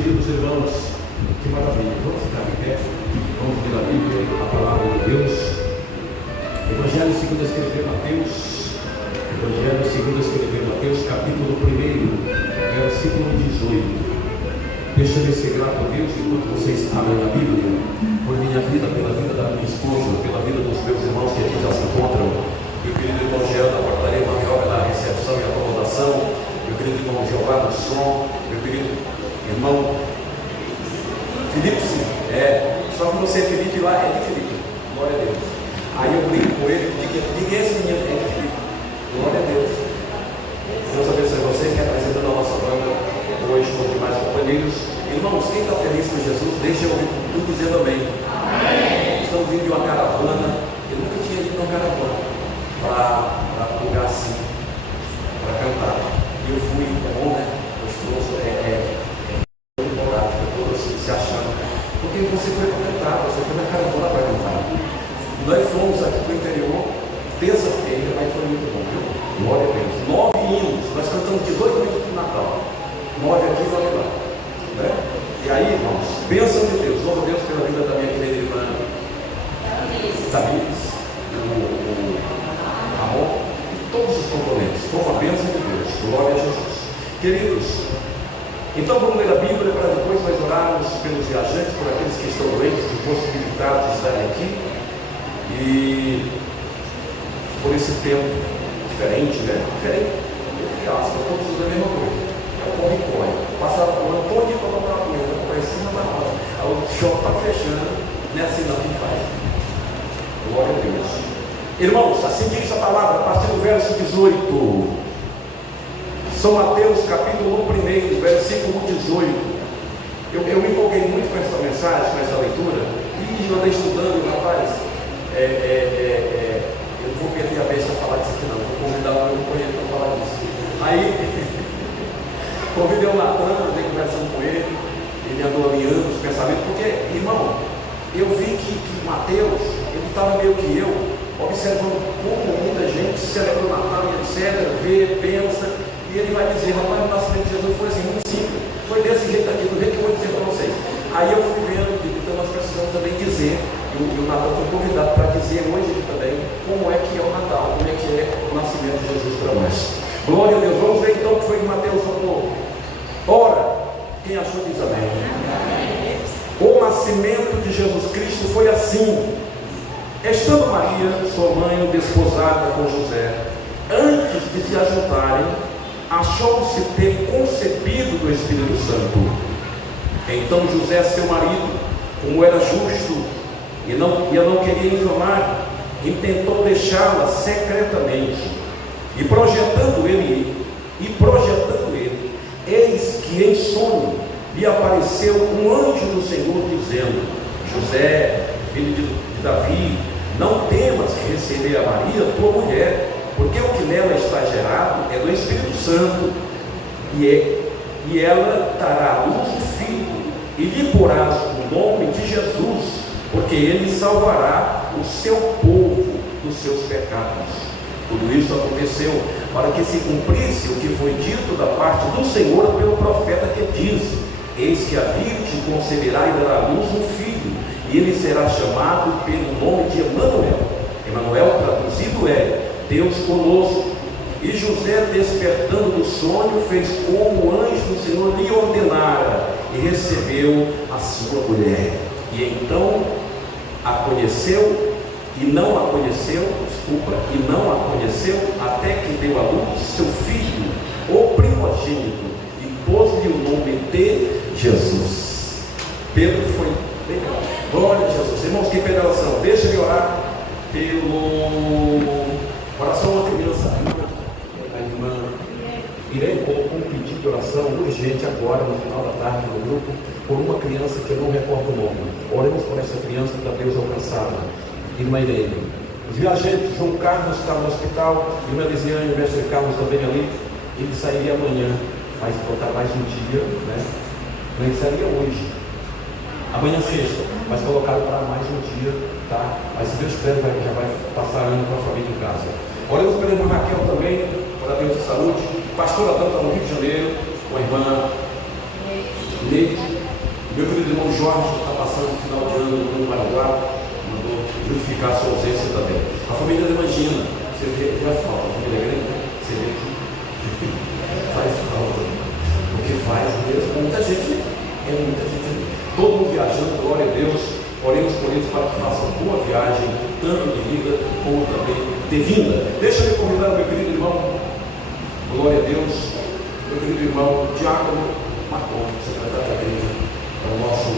queridos irmãos, que maravilha. Vamos ficar de pé, vamos ler a Bíblia, a palavra de Deus. Evangelho segundo escreveu Mateus, Evangelho segundo escreveu Mateus, capítulo 1, versículo 18. Deixa-me ser grato a Deus enquanto vocês abrem a Bíblia, por minha vida, pela vida da minha esposa, pela vida dos meus irmãos que aqui já se encontram. Meu querido irmão Jean da portaria, maior da recepção e acomodação. Meu querido irmão Jeová do som. Meu querido irmão Felipe, só que você é Felipe lá, é de Felipe. Glória a Deus. Aí eu brinco com ele, diga esse menino é de Felipe. Glória a Deus. Deus abençoe vocês que apresentam a nossa banda hoje com demais companheiros. Irmãos, quem está feliz com Jesus, deixa eu ouvir tudo dizendo amém. Amém. Estão vindo de uma caravana. Eu nunca tinha ido numa caravana para lugar assim, para cantar. E eu fui, é bom, né? Gostoso, empolgado, todo assim, se achando. Porque você foi para cantar, você foi na caravana para cantar. Nós fomos aqui para o interior, terça-feira, mas foi muito bom, viu? Glória a Deus. 9 hinos, nós cantamos 18 hinos para o Natal. 9 aqui e 9 lá. Né? E aí, irmãos, bênção de Deus. Louvo a Deus pela vida da minha querida irmã Tamires, o Ramon, e todos os componentes. Com a bênção de Deus. Glória a Jesus. Queridos, então vamos ler a Bíblia para depois nós orarmos pelos viajantes, por aqueles que estão doentes, impossibilitados de estarem aqui. E por esse tempo diferente, né? Diferente, entre aspas, todos usam a mesma coisa. É o corre-corre. Passaram por ano todo dia para comprar uma coisa, para cima da hora. O shopping está fechando, não é assim não que faz. Glória a Deus. Irmãos, assim diz a palavra, a partir do verso 18. São Mateus, capítulo 1, versículo 18. Eu me empolguei muito com essa mensagem, com essa leitura, e já andei estudando, rapaz. Eu não vou perder a vez para falar disso aqui não, vou convidar o meu companheiro para falar disso. Aí, convidei o Natan, andei conversando com ele, ele andou alinhando os pensamentos, porque, irmão, eu vi que Mateus, ele estava meio que eu, observando como muita gente celebra o Natal e etc, vê, pensa, e ele vai dizer, rapaz, o nascimento de Jesus foi assim, muito simples, foi desse jeito aqui, do jeito que eu vou dizer para vocês. Aí eu fui vendo, então nós precisamos também dizer, e o Natal foi convidado para dizer hoje também como é que é o Natal, como é que é o nascimento de Jesus para nós. Glória a Deus. Vamos ver então o que foi que Mateus falou. Ora, quem achou diz amém. O nascimento de Jesus Cristo foi assim: estando Maria, sua mãe, desposada com José, antes de se ajuntarem, achou-se ter concebido do Espírito Santo. Então José, seu marido, como era justo e a não queria infamar, intentou deixá-la secretamente. E projetando ele, eis que em sonho lhe apareceu um anjo do Senhor, dizendo: José, filho de Davi, não temas receber a Maria, tua mulher, porque o que nela está gerado é do Espírito Santo, e ela dará à luz um filho, e lhe porás o nome de Jesus, porque ele salvará o seu povo dos seus pecados. Tudo isso aconteceu para que se cumprisse o que foi dito da parte do Senhor pelo profeta, que diz: eis que a virgem conceberá e dará à luz um filho, e ele será chamado pelo nome de Emanuel. Emanuel traduzido é Deus conosco. E José, despertando do sonho, fez como o anjo do Senhor lhe ordenara, e recebeu a sua mulher. E então a conheceu, e não a conheceu até que deu à luz seu filho, o primogênito, e pôs-lhe o nome de Jesus. Pedro foi legal. Glória a Jesus. Irmãos, que pedação. Deixa-me orar pelo oração da criança. A irmã Irene colocou um pedido de oração urgente agora, no final da tarde, no grupo, por uma criança que eu não recordo o nome. Oremos por essa criança para Deus alcançá-la. Irmã Irene. Os viajantes, João Carlos está no hospital, irmã Lisiane, o mestre Carlos também ali. Ele sairia amanhã, mas botar mais um dia, né? Não, ele sairia hoje, amanhã sexta, mas colocaram para mais um dia, tá? Mas se Deus quiser, já vai passar ano com a família em casa. Oremos pela irmã Raquel também, para Deus de saúde. Pastor Adão está no Rio de Janeiro, com a irmã Neide. irmão Jorge está passando no final de ano no Paraguai, mandou justificar a sua ausência também. A família da Imagina, você vê a falta, a família grande, você vê que faz falta. Porque faz mesmo, muita gente, todo mundo viajando, glória a Deus. Oremos por eles para que façam boa viagem, tanto de vida como também de vinda. Deixa eu convidar o meu querido irmão, glória a Deus, meu querido irmão Diácono Marcon, secretário da igreja, é o nosso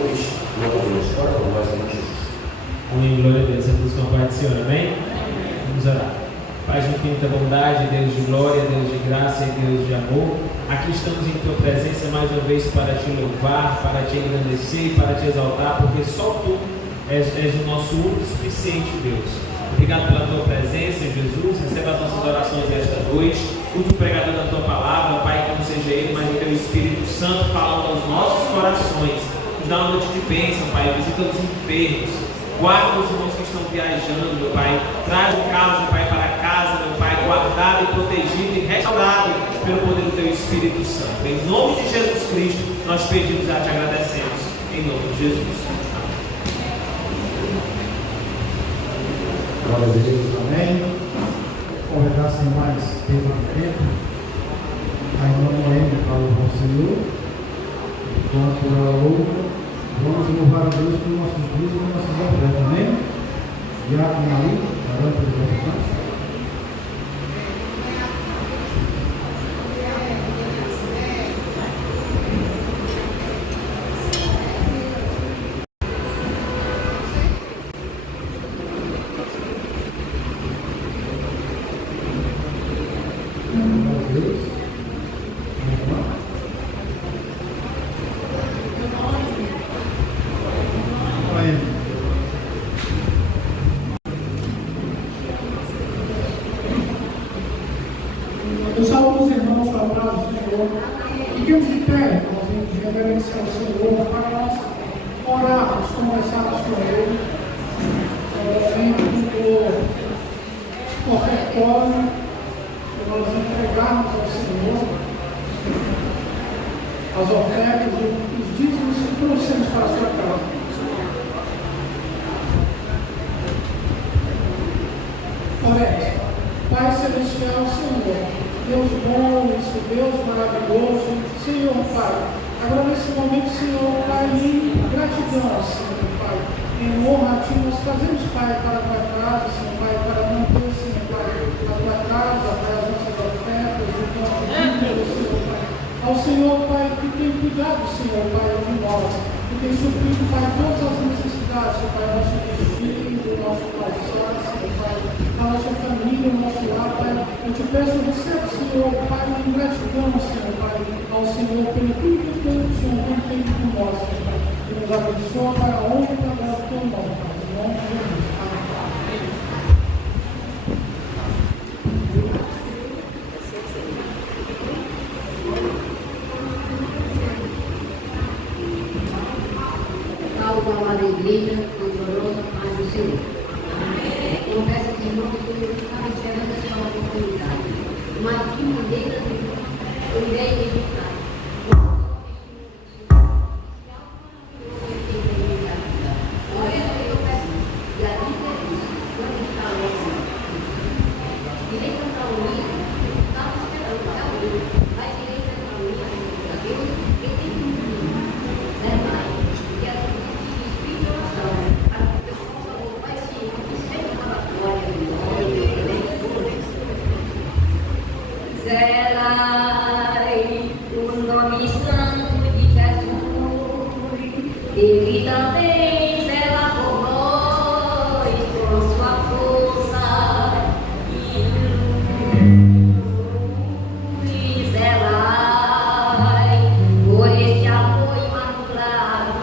hoje, glória a Deus, ora por nós, em Jesus. Amém, glória a Deus. A luz com a paz do Senhor, amém? Vamos orar. Pai de infinita bondade, Deus de glória, Deus de graça e Deus de amor, aqui estamos em Tua presença mais uma vez para Te louvar, para Te engrandecer, para Te exaltar, porque só Tu és o nosso único e suficiente Deus. Obrigado pela Tua presença, Jesus. Receba as nossas orações esta noite. Usa o pregador da Tua palavra, Pai, que não seja Ele, mas o Teu Espírito Santo falando aos nossos corações. Nos dá uma noite de bênção, Pai. Visita os enfermos. Guarda os irmãos que estão viajando, meu Pai. Traz o carro, meu Pai, para casa, meu Pai, guardado e protegido e restaurado pelo poder do Teu Espírito Santo. Em nome de Jesus Cristo, nós pedimos e te agradecemos. Em nome de Jesus. Glória a Deus, amém. Convidar sem mais tempo, a irmã Noemi para louvar o Senhor. Enquanto ela louva, vamos louvar a Deus com nossos dias e nossas ofertas, amém? Diácono aí, orando pelos ofertantes. Eu saúdo os irmãos com a paz do Senhor. Fiquemos de pé, irmãos, de reverência ao Senhor, para nós orarmos, conversarmos com Ele. O ofertório, que nós entregarmos ao Senhor as ofertas e os dízimos que trouxemos para a sua casa. Oremos. Pai Celestial, Senhor, Deus bom, Deus maravilhoso, Senhor, Pai, agora nesse momento, Senhor, Pai, em gratidão, Senhor, Pai, em honra a Ti, nós trazemos, Pai, para a Tua casa, Senhor, Pai, para manter, Senhor, Pai, a Tua casa, Pai, as nossas ofertas, o nosso vídeo, Senhor, Pai, ao Senhor, Pai, que tem cuidado, Senhor, Pai, de nós, que tem suprido, Pai, todas as necessidades, Senhor, Pai, nosso vestido, nosso calçado, Senhor, Pai, a nossa família, o nosso lar, Pai. Eu te peço, recebe, Senhor, Pai, em gratidão, Senhor, Pai, ao Senhor, pelo tudo que o Senhor tem feito por nós, Senhor, Pai. Que nos abençoa, Pai, a honra e a glória do Teu nome, Pai. Em nome de Jesus. Amém. Salve, amada igreja, poderosa paz do Senhor. Eu peço que irmãos que eu estava esperando essa oportunidade, mas de maneira nenhuma eu irei evitar. Eu peço, e a Bíblia diz, quando está assim, irei cantar um livro, estava esperando até o livro, mas irei cantar um livro a Deus, e tem um livro, né, Pai? Que é o Espírito de oração, para que o pessoal vai se sempre para a glória de Deus. Zelai o nome santo de Jesus, Ele também zela por nós com sua força e zelai por este amor imaculado,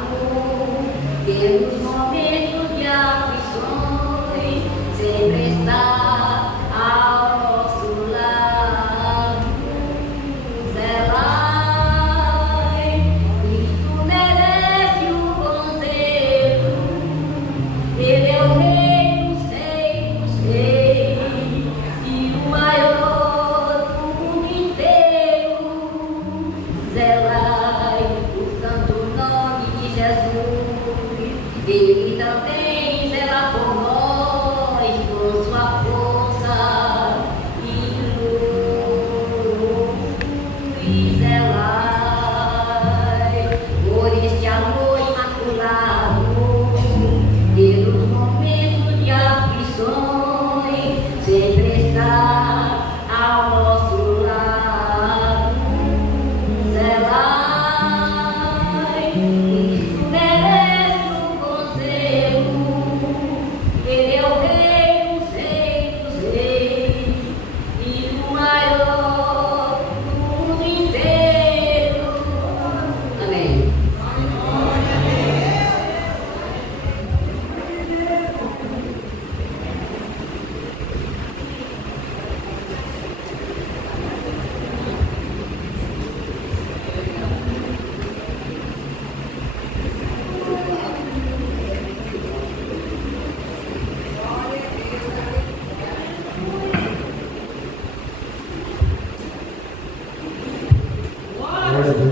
que nos momentos de aflições sempre está ao nosso lado. Zelai, Cristo merece o conselho, Ele é o Rei dos reis e o maior do mundo inteiro. Zelai, o santo nome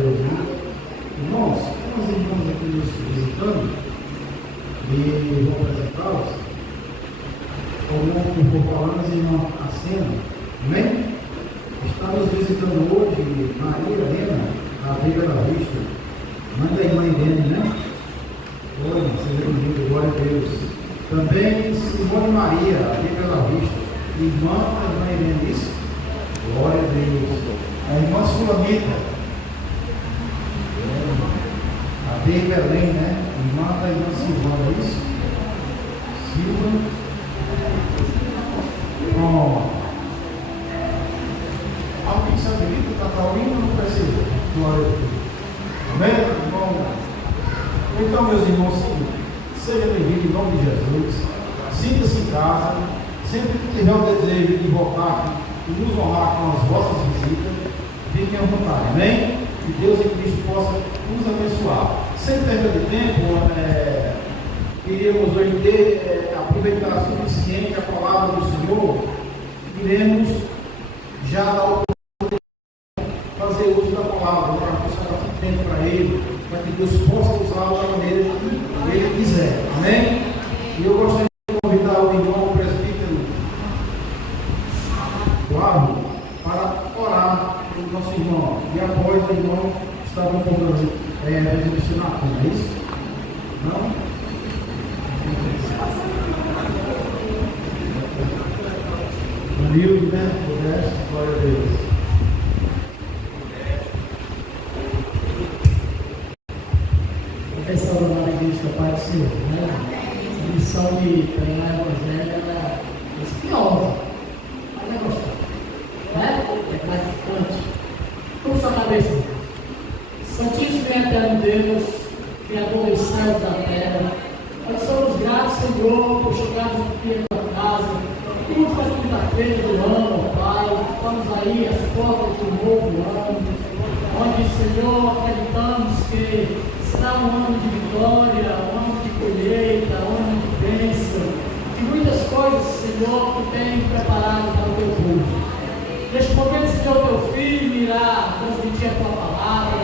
Deus, né? Irmãos, tem uns irmãos aqui nos visitando e vou apresentá-los. Como eu vou falando, as irmãs Acena, amém? Está nos visitando hoje Maria Helena, a Veiga da Vista. Manda a irmã Irene, né? Oi, seja bem-vindo, glória a Deus. Também Simone Maria, a Veiga da Vista. Irmã da irmã Irene, isso? Glória a Deus. A irmã Sulamita, a de Belém, né? Irmã da irmã Silvana, isso? Silva. Bom, alguém sabe que está ouvindo ou não precisa? Glória a Deus. Amém, irmão? Então, meus irmãos, seja bem-vindo em nome de Jesus. Sinta-se em casa. Sempre que tiver o desejo de voltar aqui e nos honrar com as vossas visitas, fiquem à vontade. Amém? Que Deus em Cristo possa nos abençoar. Sem perda de tempo, queríamos hoje aproveitar suficiente a palavra do Senhor. Iremos já dar o fazer uso da palavra, para buscar tempo para Ele, para que Deus possa usá-lo da maneira que Ele quiser. Amém? E eu gostaria de convidar o irmão, o presbítero Flávio, para orar pelo nosso irmão. E após o irmão está com recepcionar, não é isso? Não? Humilde, né? Modesto, glória a Deus. Essa orada igreja da Pai do Senhor, né? Essa missão de pregar o Evangelho é espinhosa, mas é gostosa, né? É gratificante. Curva sua cabeça. Santíssimo e eterno Deus, Criador dos céus e da terra, nós somos gratos, Senhor, por chegarmos aqui na tua casa. Última quinta-feira do ano, ó Pai, estamos aí às portas de um novo ano, onde, Senhor, acreditamos que será um ano de vitória, um ano de colheita, um ano de bênção, de muitas coisas, Senhor, que tem preparado para o teu povo. Neste momento, Senhor, teu filho irá transmitir a tua palavra.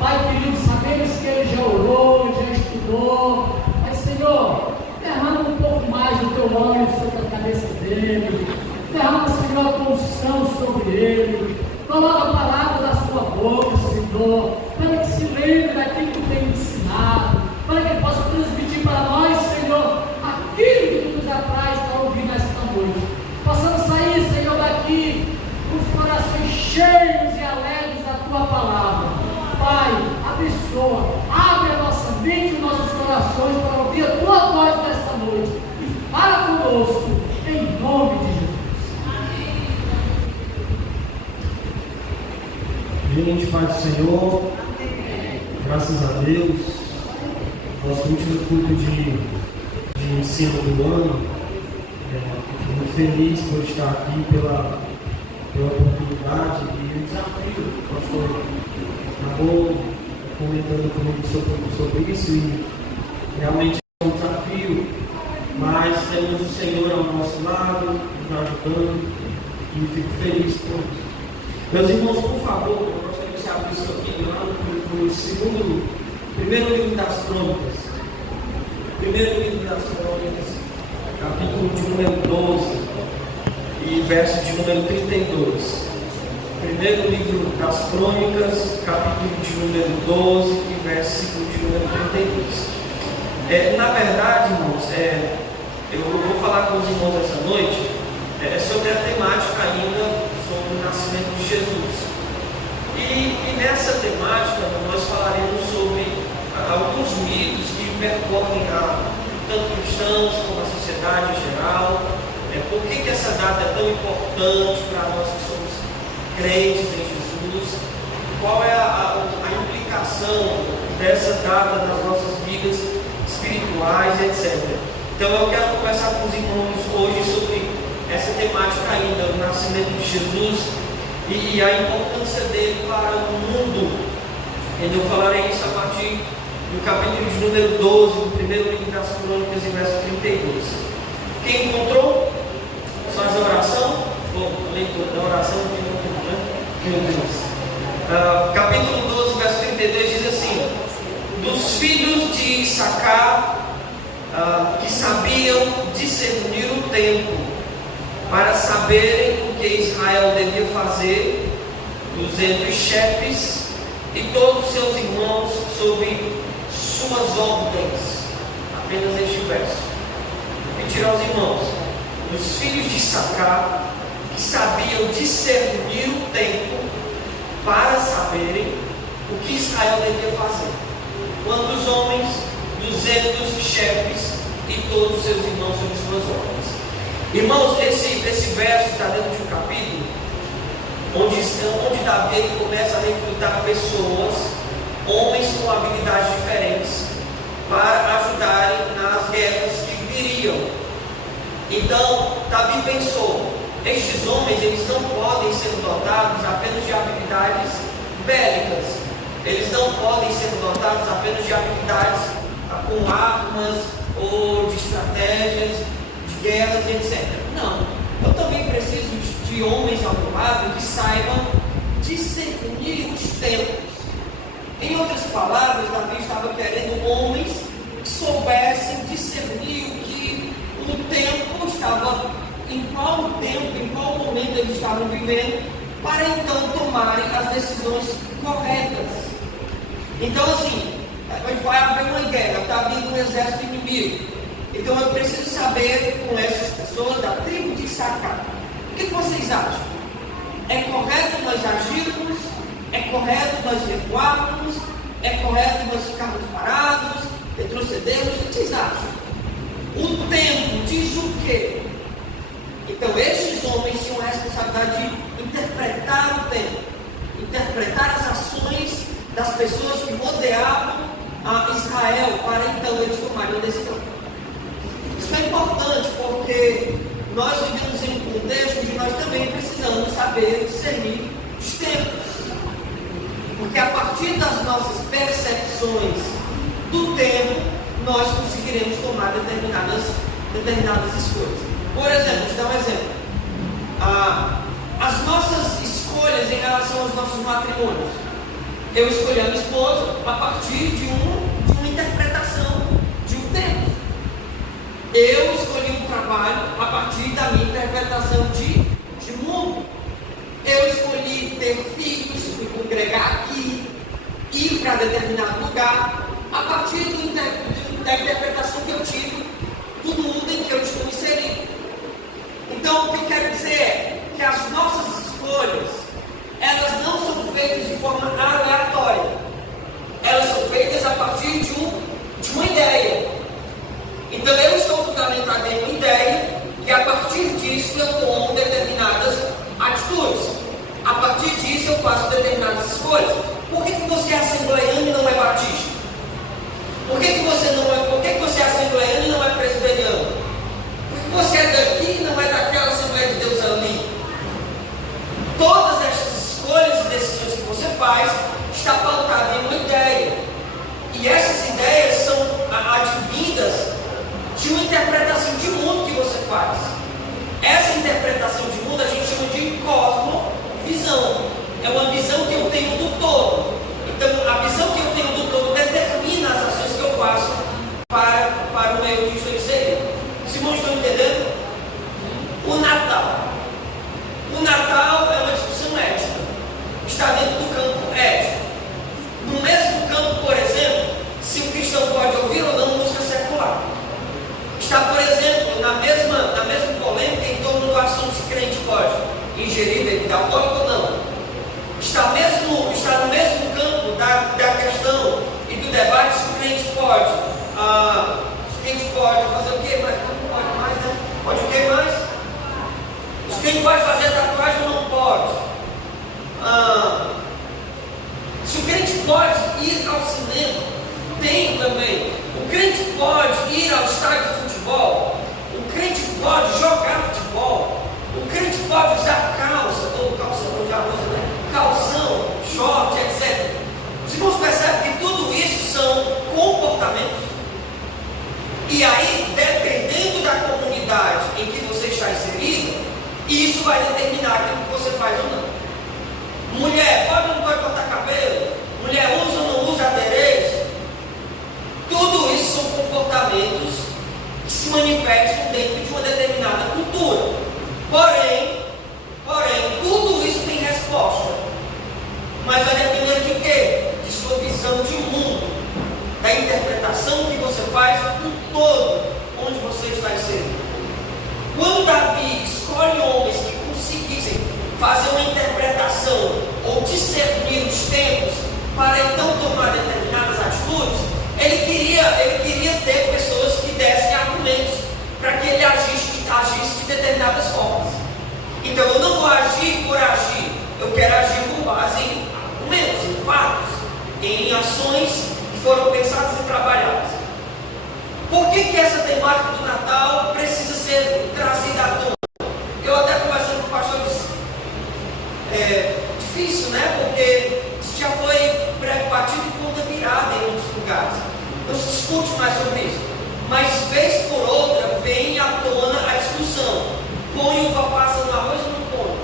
Pai querido, sabemos que ele já orou, já estudou, mas, Senhor, derrama um pouco mais do teu óleo sobre a cabeça dele, derrama, Senhor, a tua unção sobre ele, coloca a palavra da sua boca, Senhor, para que se lembre daquilo que tu tem ensinado, para que ele possa transmitir para nós, Senhor, aquilo que tu nos apraz para ouvir nesta noite. Possamos sair, Senhor, daqui com os corações cheios e alegres da tua palavra. Pai, abençoa, abre a nossa mente e os nossos corações para ouvir a tua voz nesta noite e fala conosco, em nome de Jesus. Gente, Pai do Senhor, graças a Deus, nosso último culto de ensino do ano, estou muito feliz por estar aqui pela oportunidade e o desafio. O pastor acabou comentando comigo sobre isso e realmente é um desafio, mas temos o Senhor ao nosso lado, nos ajudando e fico feliz por isso. Meus irmãos, por favor, eu gostaria que você abrisse aqui lá no primeiro livro das Crônicas. Primeiro livro das Crônicas, capítulo de número 12 e verso de número 32. Primeiro livro das Crônicas, capítulo de número 12 e versículo de número 32. Na verdade, irmãos, eu vou falar com os irmãos essa noite sobre a temática ainda sobre o nascimento de Jesus. E nessa temática nós falaremos sobre alguns mitos que percorrem tanto cristãos como a sociedade em geral. Por que essa data é tão importante para nós que somos crentes em Jesus? Qual é a implicação dessa data nas nossas vidas espirituais, etc. Então eu quero conversar com os irmãos hoje sobre essa temática ainda, o nascimento de Jesus e a importância dele para o mundo. Eu falarei isso a partir do capítulo de número 12, do primeiro livro das Crônicas, em verso 32. Quem encontrou? Faz a oração. Bom, a leitura da oração que não encontrou, né? Meu Deus. capítulo 12, verso 32 diz assim: dos filhos de Issacar, que sabiam discernir o tempo, para saberem o que Israel devia fazer, 200 chefes e todos os seus irmãos sob suas ordens. Apenas este verso. Repetir aos irmãos: os filhos de Issacar, que sabiam discernir o tempo, para saberem o que Israel devia fazer. Quantos homens? 200 chefes e todos os seus irmãos sob suas ordens. Irmãos, esse verso está dentro de um capítulo onde Davi começa a recrutar pessoas, homens com habilidades diferentes, para ajudarem nas guerras que viriam. Então, Davi pensou: estes homens, eles não podem ser dotados apenas de habilidades bélicas, eles não podem ser dotados apenas de habilidades com armas ou de estratégias de guerras, etc. Não, eu também preciso de homens ao meu lado que saibam discernir os tempos. Em outras palavras, Davi estava querendo homens que soubessem discernir o que o tempo estava, em qual tempo, em qual momento eles estavam vivendo, para então tomarem as decisões corretas. Então, assim, vai haver uma guerra, está vindo um exército inimigo. Então eu preciso saber com essas pessoas da tribo de Issacar. O que vocês acham? É correto nós agirmos? É correto nós recuarmos? É correto nós ficarmos parados, retrocedermos? O que vocês acham? O tempo diz o quê? Então estes homens tinham a responsabilidade de interpretar o tempo, interpretar as ações das pessoas que rodeavam a Israel, para então eles tomarem uma decisão. Isso é importante porque nós vivemos em um contexto onde nós também precisamos saber discernir os tempos. Porque a partir das nossas percepções do tempo, nós conseguiremos tomar determinadas escolhas. Por exemplo, vou te dar um exemplo. As nossas escolhas em relação aos nossos matrimônios. Eu escolhi a minha esposa a partir de uma interpretação de um tempo. Eu escolhi um trabalho a partir da minha interpretação de mundo. Eu escolhi ter filhos, me congregar aqui, ir para determinado lugar, a partir da interpretação que eu tive do mundo em que eu estou inserido. Então, o que eu quero dizer é que as nossas escolhas, elas não são feitas de forma aleatória. Elas são feitas a partir de uma ideia. Então eu estou fundamentado em uma ideia e a partir disso eu tomo determinadas atitudes. A partir disso eu faço determinadas escolhas. Por que você é assembleiano e não é batista? Por que você é assembleiano e não é presbiteriano? Por que você é daqui e não é daquela Assembleia de Deus ali? Todas estas escolhas e decisões que você faz está pautada em uma ideia. E essas ideias são advindas de uma interpretação de mundo que você faz. Essa interpretação de mundo a gente chama de cosmovisão. É uma visão que eu tenho do todo. Então, a visão que eu tenho do todo determina as ações que eu faço para o meio que estou inserido. Os irmãos estão entendendo? O Natal. O Natal é uma discussão ética. Está dentro do campo ético. No mesmo campo, por exemplo, se o cristão pode ouvir ou não música secular. Está, por exemplo, na mesma polêmica em torno do assunto se crente pode ingerir bebida alcoólica ou não. Está no mesmo campo da questão e do debate se o crente pode. Se o crente pode fazer o quê? Mas não pode mais, né? Pode o quê mais? Se o crente pode fazer tatuagem ou não pode? Se o crente pode ir ao cinema, tem também. O crente pode ir ao estádio de futebol. O crente pode jogar futebol. O crente pode usar calção, short, etc. Os irmãos percebem que tudo isso são comportamentos. E aí, dependendo da comunidade em que você está inserido, isso vai determinar aquilo que você faz ou não. Mulher, pode ou não pode botar você esclarecer. Quando Davi escolhe homens que conseguissem fazer uma interpretação ou discernir os tempos para então tomar determinadas atitudes, ele queria ter pessoas que dessem argumentos para que ele agisse de determinadas formas. Então eu não vou agir por agir, eu quero agir com base em argumentos, em fatos, em ações que foram pensadas e trabalhadas. Por que essa temática do Natal precisa ser trazida à tona? Eu até conversando com o pastor disse, difícil, né? Porque isso já foi batido de conta virada em outros lugares. Não se discute mais sobre isso. Mas vez por outra vem à tona a discussão. Põe uva passa no arroz ou não põe?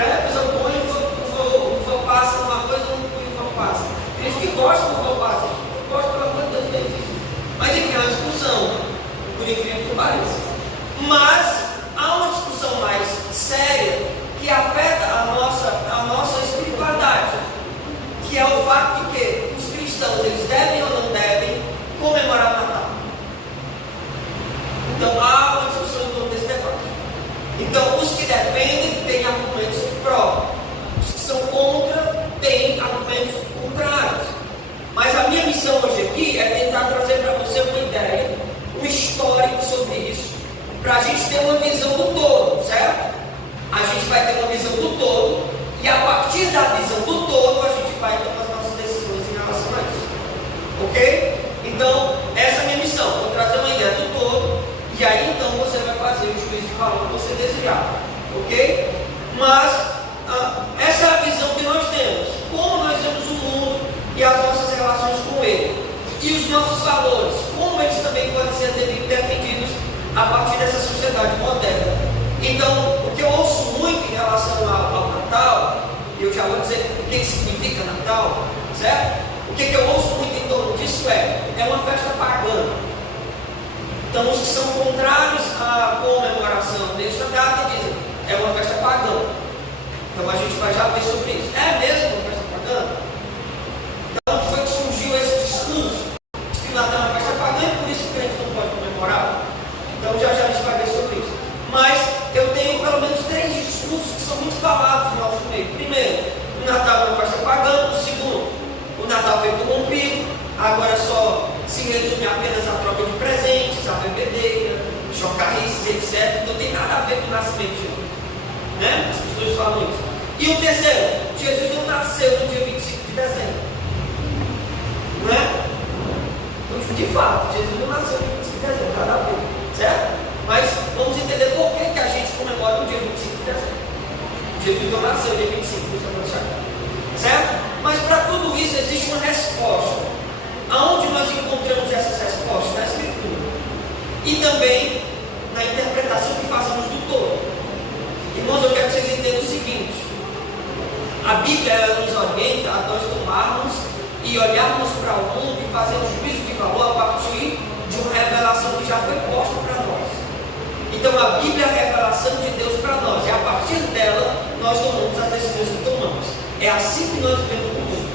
A pessoa põe uva passa no arroz ou não põe uva passa? Tem gente que gosta de uva passa. Eu gosto, pelo amor de Deus, bem isso. Mas enfim, é uma discussão, por incrível que pareça. Mas há uma discussão mais séria que afeta a nossa espiritualidade, que é o fato de que os cristãos, eles devem ou não devem comemorar o Natal. Então há uma discussão em torno desse debate. Então os que defendem têm argumentos pró, os que são contra têm argumentos contrários. Mas a minha missão hoje aqui é tentar trazer para você uma ideia, um histórico sobre isso, para a gente ter uma visão do todo, certo? A gente vai ter uma visão do todo, e a partir da visão do todo, a gente vai tomar as nossas decisões em relação a isso. Ok? Então, essa é a minha missão. Vou trazer uma ideia do todo, e aí então você vai fazer o juízo de valor que você desejar. Ok? Mas, essa é a visão que nós temos. Como nós vemos o mundo e as nossas relações com ele. E os nossos valores, como eles também podem ser defendidos a partir dessa sociedade moderna. Então, o que eu ouço muito em relação ao Natal, e eu já vou dizer o que significa Natal, certo? O que eu ouço muito em torno disso é uma festa pagã. Então, os que são contrários à comemoração desta data dizem, é uma festa pagã. Então, a gente vai já ver sobre isso. É mesmo uma festa pagã? Então, foi que surgiu esse discurso de que o Natal é uma festa pagã e por isso que a gente não pode comemorar. Então, já a gente vai ver sobre isso. Mas eu tenho pelo menos 3 discursos que são muito falados no nosso meio. Primeiro, o Natal é uma festa pagã. O segundo, o Natal foi corrompido, agora só se resume apenas a troca de presentes, a bebedeira, chocarrices, etc. Não tem nada a ver com o nascimento de Jesus, né? As pessoas falam isso. E o terceiro, Jesus não nasceu no dia 25 de dezembro, não é? De fato, Jesus não nasceu no dia 25 de dezembro, nada a ver, certo? Mas vamos entender por que a gente comemora no dia 25 de dezembro. Jesus não nasceu no dia 25, isso é para achar. Certo? Mas para tudo isso existe uma resposta. Aonde nós encontramos essas respostas? Na Escritura. E também na interpretação que fazemos do todo. Irmãos, eu quero que vocês entendam o seguinte. A Bíblia nos orienta a nós tomarmos e olharmos para o mundo e fazermos juízo de valor a partir de uma revelação que já foi posta para nós. Então a Bíblia é a revelação de Deus para nós, e a partir dela nós tomamos as decisões que tomamos. É assim que nós vivemos o mundo.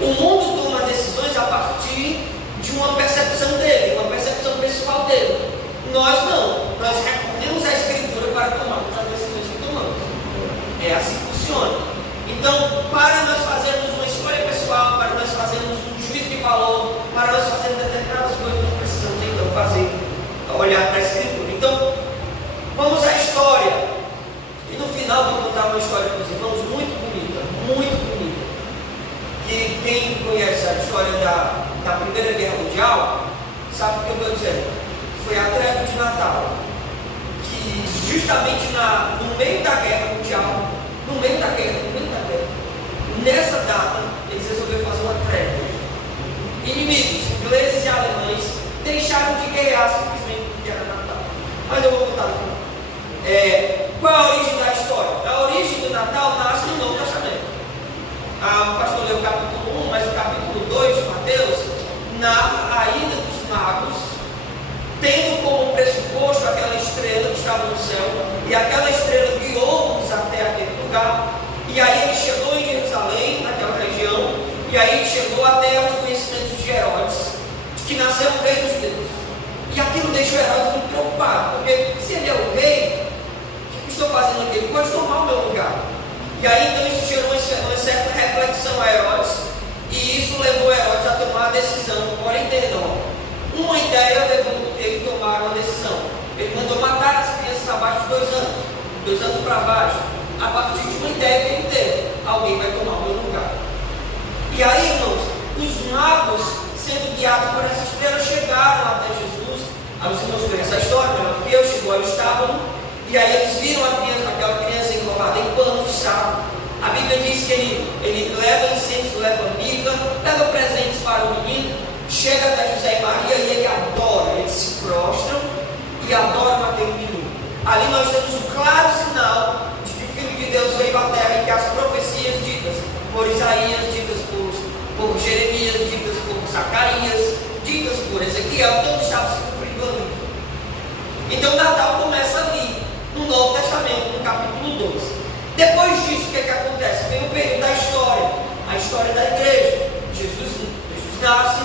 O mundo toma as decisões a partir de uma percepção dele, uma percepção pessoal dele. Nós não, nós recorremos à Escritura para tomarmos as decisões que tomamos. É assim que funciona. Então, para nós fazermos uma escolha pessoal, para nós fazermos um juízo de valor, para nós fazermos determinadas coisas, nós precisamos então olhar para a Escritura. Então, vamos à história. E no final vou contar uma história para os irmãos muito bonita, muito bonita. Que quem conhece a história da Primeira Guerra Mundial, sabe o que eu estou dizendo? Foi a trégua de Natal. Que justamente no meio da Guerra Mundial, nessa data, eles resolveram fazer uma trégua. Inimigos, ingleses e alemães, deixaram de guerrear simplesmente porque era Natal. Mas eu vou contar aqui. Qual é a origem da história? A origem do Natal nasce no Novo Testamento. O pastor leu o capítulo 1, mas o capítulo 2 de Mateus narra a ida dos magos, tendo como pressuposto aquela estrela que estava no céu, e aquela estrela guiou-os até aquele lugar. E aí ele chegou em Jerusalém, naquela região, e aí chegou até os conhecimentos de Herodes, de que nasceu o rei dos judeus. E aquilo deixou Herodes muito preocupado, porque se ele é o rei, o que estou fazendo aqui? Ele pode tomar o meu lugar. E aí então isso gerou uma certa reflexão a Herodes, e isso levou Herodes a tomar a decisão, porém entendam, uma ideia levou ele a tomar uma decisão. Ele mandou matar as crianças abaixo de 2 anos para baixo, a partir de uma ideia que ele teve: alguém vai tomar o meu lugar. E aí, irmãos, os magos, sendo guiados por essa estrela, chegaram até Jesus. Os irmãos conhecem a história, porque eu chegou ao estábulo, e aí eles viram aquela criança enrolada em panos de saco. A Bíblia diz que ele leva incenso, leva mirra, leva presentes para o menino, chega até José e Maria e ele adora, eles se prostram e adoram aquele menino. Ali nós temos um claro sinal de que o Filho de Deus veio à terra e que as profecias ditas por Isaías, ditas por Jeremias, ditas por Zacarias, ditas por Ezequiel, todos estavam se cumprindo ali. Então Natal começa ali, no Novo Testamento, no capítulo 2. Depois disso, o que acontece? Vem o período da história, a história da igreja. Jesus nasce,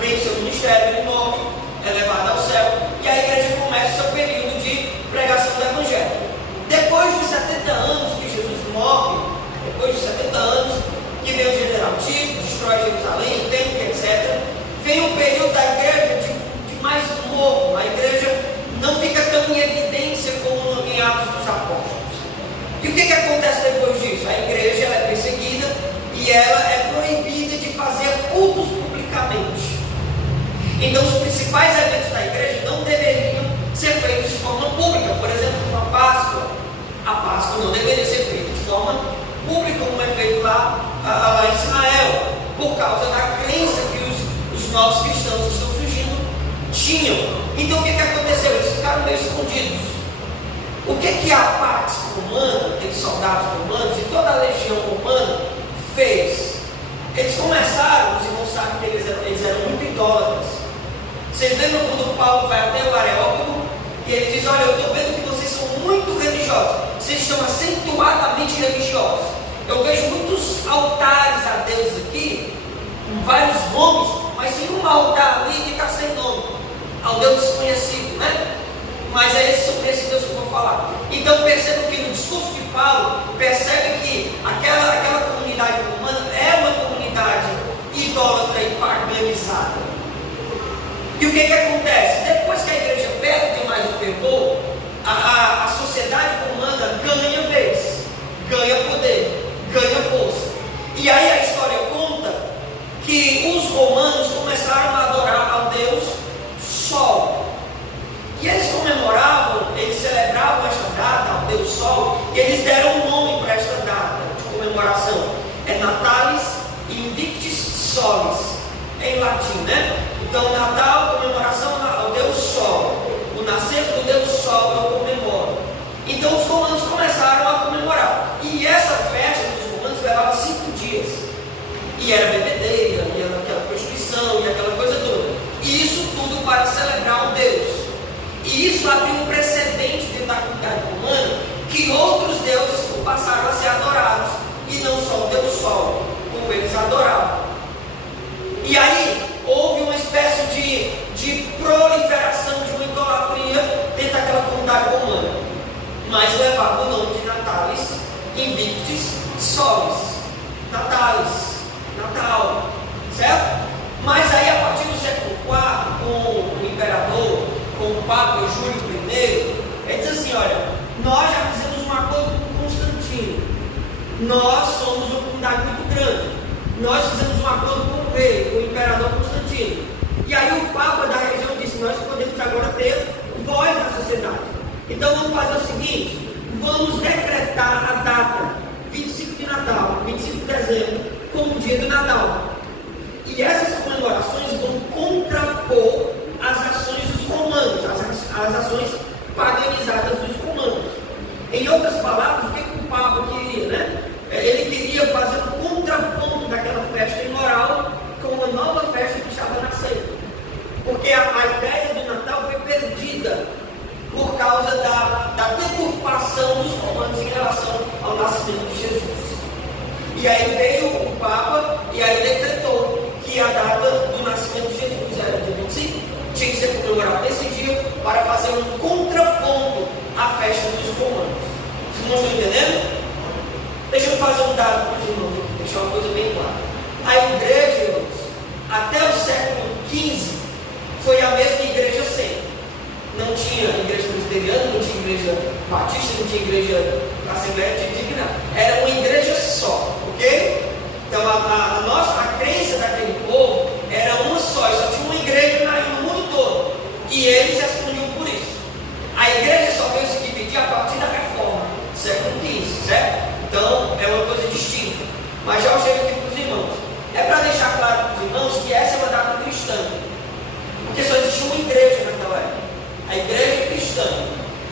vem o seu ministério, ele morre, é levado ao céu, e a igreja começa o seu período de pregação do Evangelho. Depois dos 70 anos que Jesus morre, depois dos 70 anos que vem o general Tito, destrói Jerusalém, o templo, etc., vem um período da igreja de mais morro. A igreja não fica tão em evidência como em Atos dos Apóstolos. E o que acontece depois disso? A igreja ela é perseguida e ela é proibida de fazer cultos publicamente. Então os principais eventos da igreja não deveriam ser feitos de forma pública. Por exemplo, a Páscoa. A Páscoa não deveria ser feita de forma pública, como é feito lá em Israel, por causa da crença que os novos cristãos que estão surgindo tinham. Então o que aconteceu? Eles ficaram meio escondidos. O que a Pax Romana, aqueles soldados romanos e toda a legião romana fez? Eles começaram, os irmãos sabem que eles eram muito idólatras. Vocês lembram quando Paulo vai até o Areópago e ele diz: olha, eu estou vendo que vocês são muito religiosos, vocês estão acentuadamente religiosos. Eu vejo muitos altares a Deus aqui, com vários nomes, mas tem um altar ali que está sem nome, ao Deus desconhecido, né? Mas é sobre esse Deus que eu vou falar. Então percebam que no discurso de Paulo, percebe que aquela comunidade romana é uma comunidade idólatra e paganizada. E o que acontece? Depois que a igreja perde mais o fervor, a sociedade romana ganha vez, ganha poder, ganha força. E aí a história conta que os romanos começaram a adorar ao Deus Sol. E eles comemoravam, eles celebravam esta data ao Deus Sol, e eles deram um nome para esta data de comemoração. É Natalis Invictus Solis, em latim, né? Então Natal, comemoração ao Deus Sol. O nascer do Deus Sol eu comemoro. Então os romanos começaram a comemorar. E essa festa dos romanos levava 5 dias. E era bebedeira, e era aquela prostituição, e aquela coisa toda. E isso tudo para celebrar um Deus. E isso abriu um precedente dentro da comunidade romana, que outros deuses passaram a ser adorados, e não só o Deus Sol, como eles adoravam. E aí houve uma espécie de proliferação de uma idolatria dentro daquela comunidade romana, mas levava o nome de Natalis Invictus Solis. Natalis, Natal, certo? Mas aí a partir do século IV, com o imperador, com o Papa Júlio I, ele diz assim: olha, nós já fizemos um acordo com Constantino, nós somos uma comunidade muito grande, nós fizemos um acordo com o rei, com o imperador Constantino. E aí o Papa da região disse: nós podemos agora ter voz na sociedade. Então vamos fazer o seguinte: vamos decretar a data 25 de Natal, 25 de dezembro, como o dia do Natal. E essas comemorações vão contrapor as ações dos romanos, as ações paganizadas dos romanos. Em outras palavras, o que o Papa queria, né? Ele queria fazer um contraponto daquela festa imoral com uma nova festa que estava nascendo. Porque a ideia do Natal foi perdida por causa da deturpação dos romanos em relação ao nascimento de Jesus. E aí veio o Papa, e aí decretou que a data do nascimento de Jesus era dia 25, tinha que ser comemorado nesse dia para fazer um contraponto à festa dos romanos. Vocês não estão entendendo? Deixa eu fazer um dado para os irmãos aqui, deixar uma coisa bem clara. A igreja, irmãos, até o século XV, foi a mesma igreja sempre. Não tinha igreja presbiteriana, não tinha igreja batista, não tinha igreja assembleia, não tinha nada. Era uma igreja só, ok? Então a crença daquele povo era uma só, e só tinha uma igreja no mundo todo. E eles se escondiam por isso. A igreja só veio se dividir a partir da reforma, século XV, certo? Então é uma coisa distinta. Mas já eu chego aqui para os irmãos. É para deixar claro para os irmãos que essa é uma data cristã. Porque só existia uma igreja naquela época. A igreja cristã.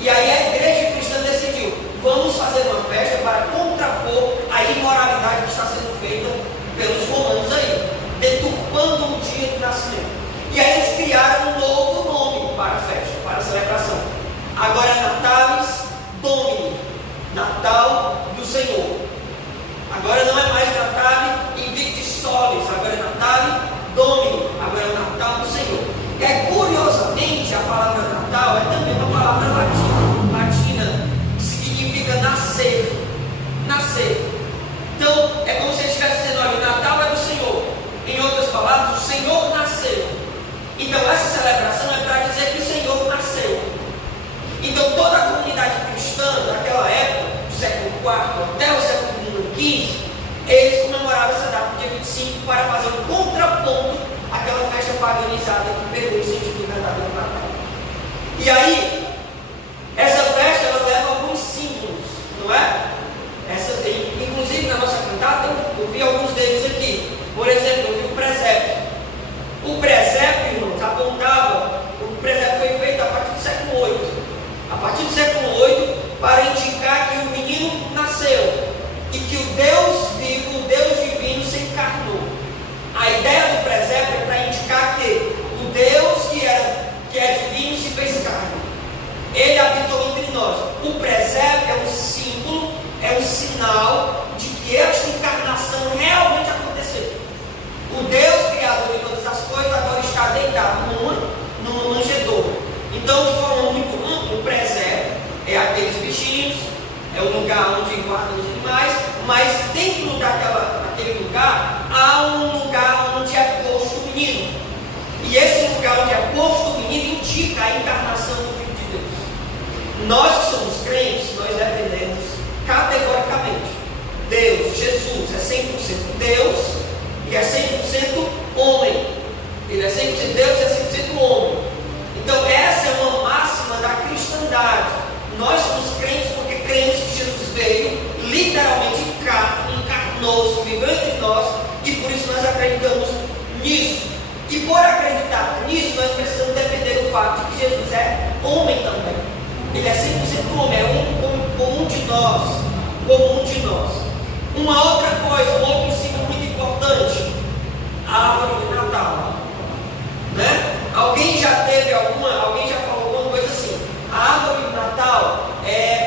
E aí a igreja cristã decidiu: vamos fazer uma festa para contrapor a imoralidade que está sendo feita pelos romanos aí, deturpando o dia do nascimento. E aí eles criaram um novo nome para a festa, para a celebração. Agora é Natalis Domini, Natal do Senhor. Agora não é mais Natale Invictus Solis, agora é Natale Domini, agora é o Natal do Senhor. E aí, curiosamente, a palavra Natal é também uma palavra latina, que significa nascer. Nascer. Então, é como se ele estivesse dizendo: olha, o Natal é do Senhor. Em outras palavras, o Senhor nasceu. Então, essa celebração é para dizer que o Senhor nasceu. Então, toda a comunidade cristã daquela época, do século IV até o século XV, eles comemoravam essa data, dia 25, para fazer um contraponto àquela festa paganizada que perdeu o sentido verdadeiro do Natal. E aí, essa festa ela leva alguns símbolos, não é? Inclusive na nossa cantata, eu vi alguns deles aqui. Por exemplo, eu vi o presépio. O presépio, irmãos, apontava, o presépio foi feito a partir do século VIII. A partir do século VIII, para indicar que o menino nasceu e que o Deus vivo, o Deus divino, se encarnou. A ideia do presépio é para indicar que o Deus que é divino se fez carne. Ele habitou entre nós. O presépio é um símbolo, é um sinal de que esta encarnação realmente aconteceu. O Deus criador de todas as coisas agora está deitado numa manjedoura. Então, de forma muito ampla, o presépio é aqueles bichinhos, é o lugar onde guardam os animais, mas dentro daquele lugar, há um lugar onde é posto o menino. E esse lugar onde é posto o menino indica a encarnação do Filho de Deus. Nós que somos crentes, nós defendemos categoricamente: Deus, Jesus, é 100% Deus e é 100% homem. Ele é 100% Deus e é 100% homem. Então essa é uma máxima da cristandade. Nós somos crentes porque cremos que Jesus veio, literalmente encarnou-se, viveu entre nós, e por isso nós acreditamos nisso. E por acreditar nisso, nós precisamos defender o fato de que Jesus é homem também. Ele é 100% homem, é como um de nós. Como um de nós. Uma outra coisa, um outro símbolo muito importante: a árvore de Natal. Né? Alguém já falou alguma coisa assim: a árvore de Natal é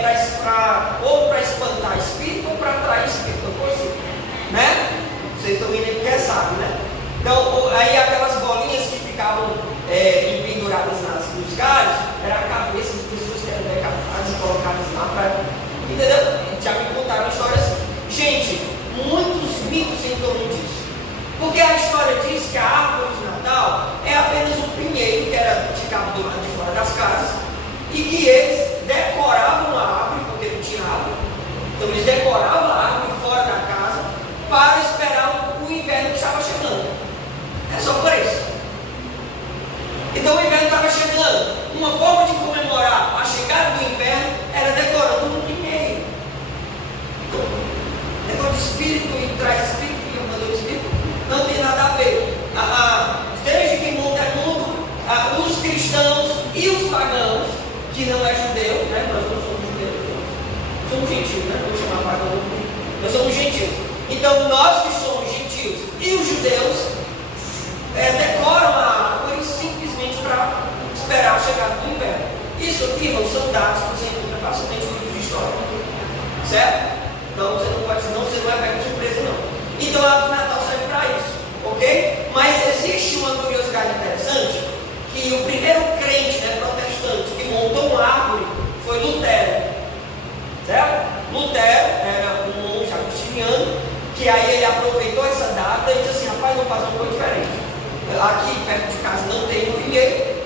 ou para espantar espírito ou para atrair espírito, assim, né? Vocês estão vendo que sabe, né? Então, aí aquelas bolinhas que ficavam penduradas nos galhos, era a cabeça das pessoas que eram decapitadas e colocadas lá para. Entendeu? Já me contaram uma história assim. Gente, muitos mitos em torno disso. Porque a história diz que a árvore de Natal é apenas um pinheiro que ficava do lado de fora das casas, e que eles decoravam a árvore, porque não tinha árvore. Então eles decoravam a árvore fora da casa para esperar o inverno que estava chegando. É só por isso. Então o inverno estava chegando. Uma forma de comemorar a chegada do inverno era decorando um pinheiro. Negócio de espírito e traz espírito e mandou espírito não tem nada a ver. Desde que mundo é mundo, os cristãos e os pagãos, que não é judeu, né? Nós não somos judeus, somos gentios, né? Vou chamar pagão, nós somos gentios. Então nós que somos gentios e os judeus decoram a árvore simplesmente para esperar a chegada do inverno. Isso aqui, irmãos, são dados que você encontra facilmente no livro de história, certo? Então você não é pego de surpresa, não. Então a ok? Mas existe uma curiosidade interessante, que o primeiro crente, né, protestante que montou uma árvore foi Lutero, certo? Lutero era um monge agostiniano, que aí ele aproveitou essa data e disse assim: rapaz, vou fazer uma coisa diferente. Aqui perto de casa não tem um vinhedo,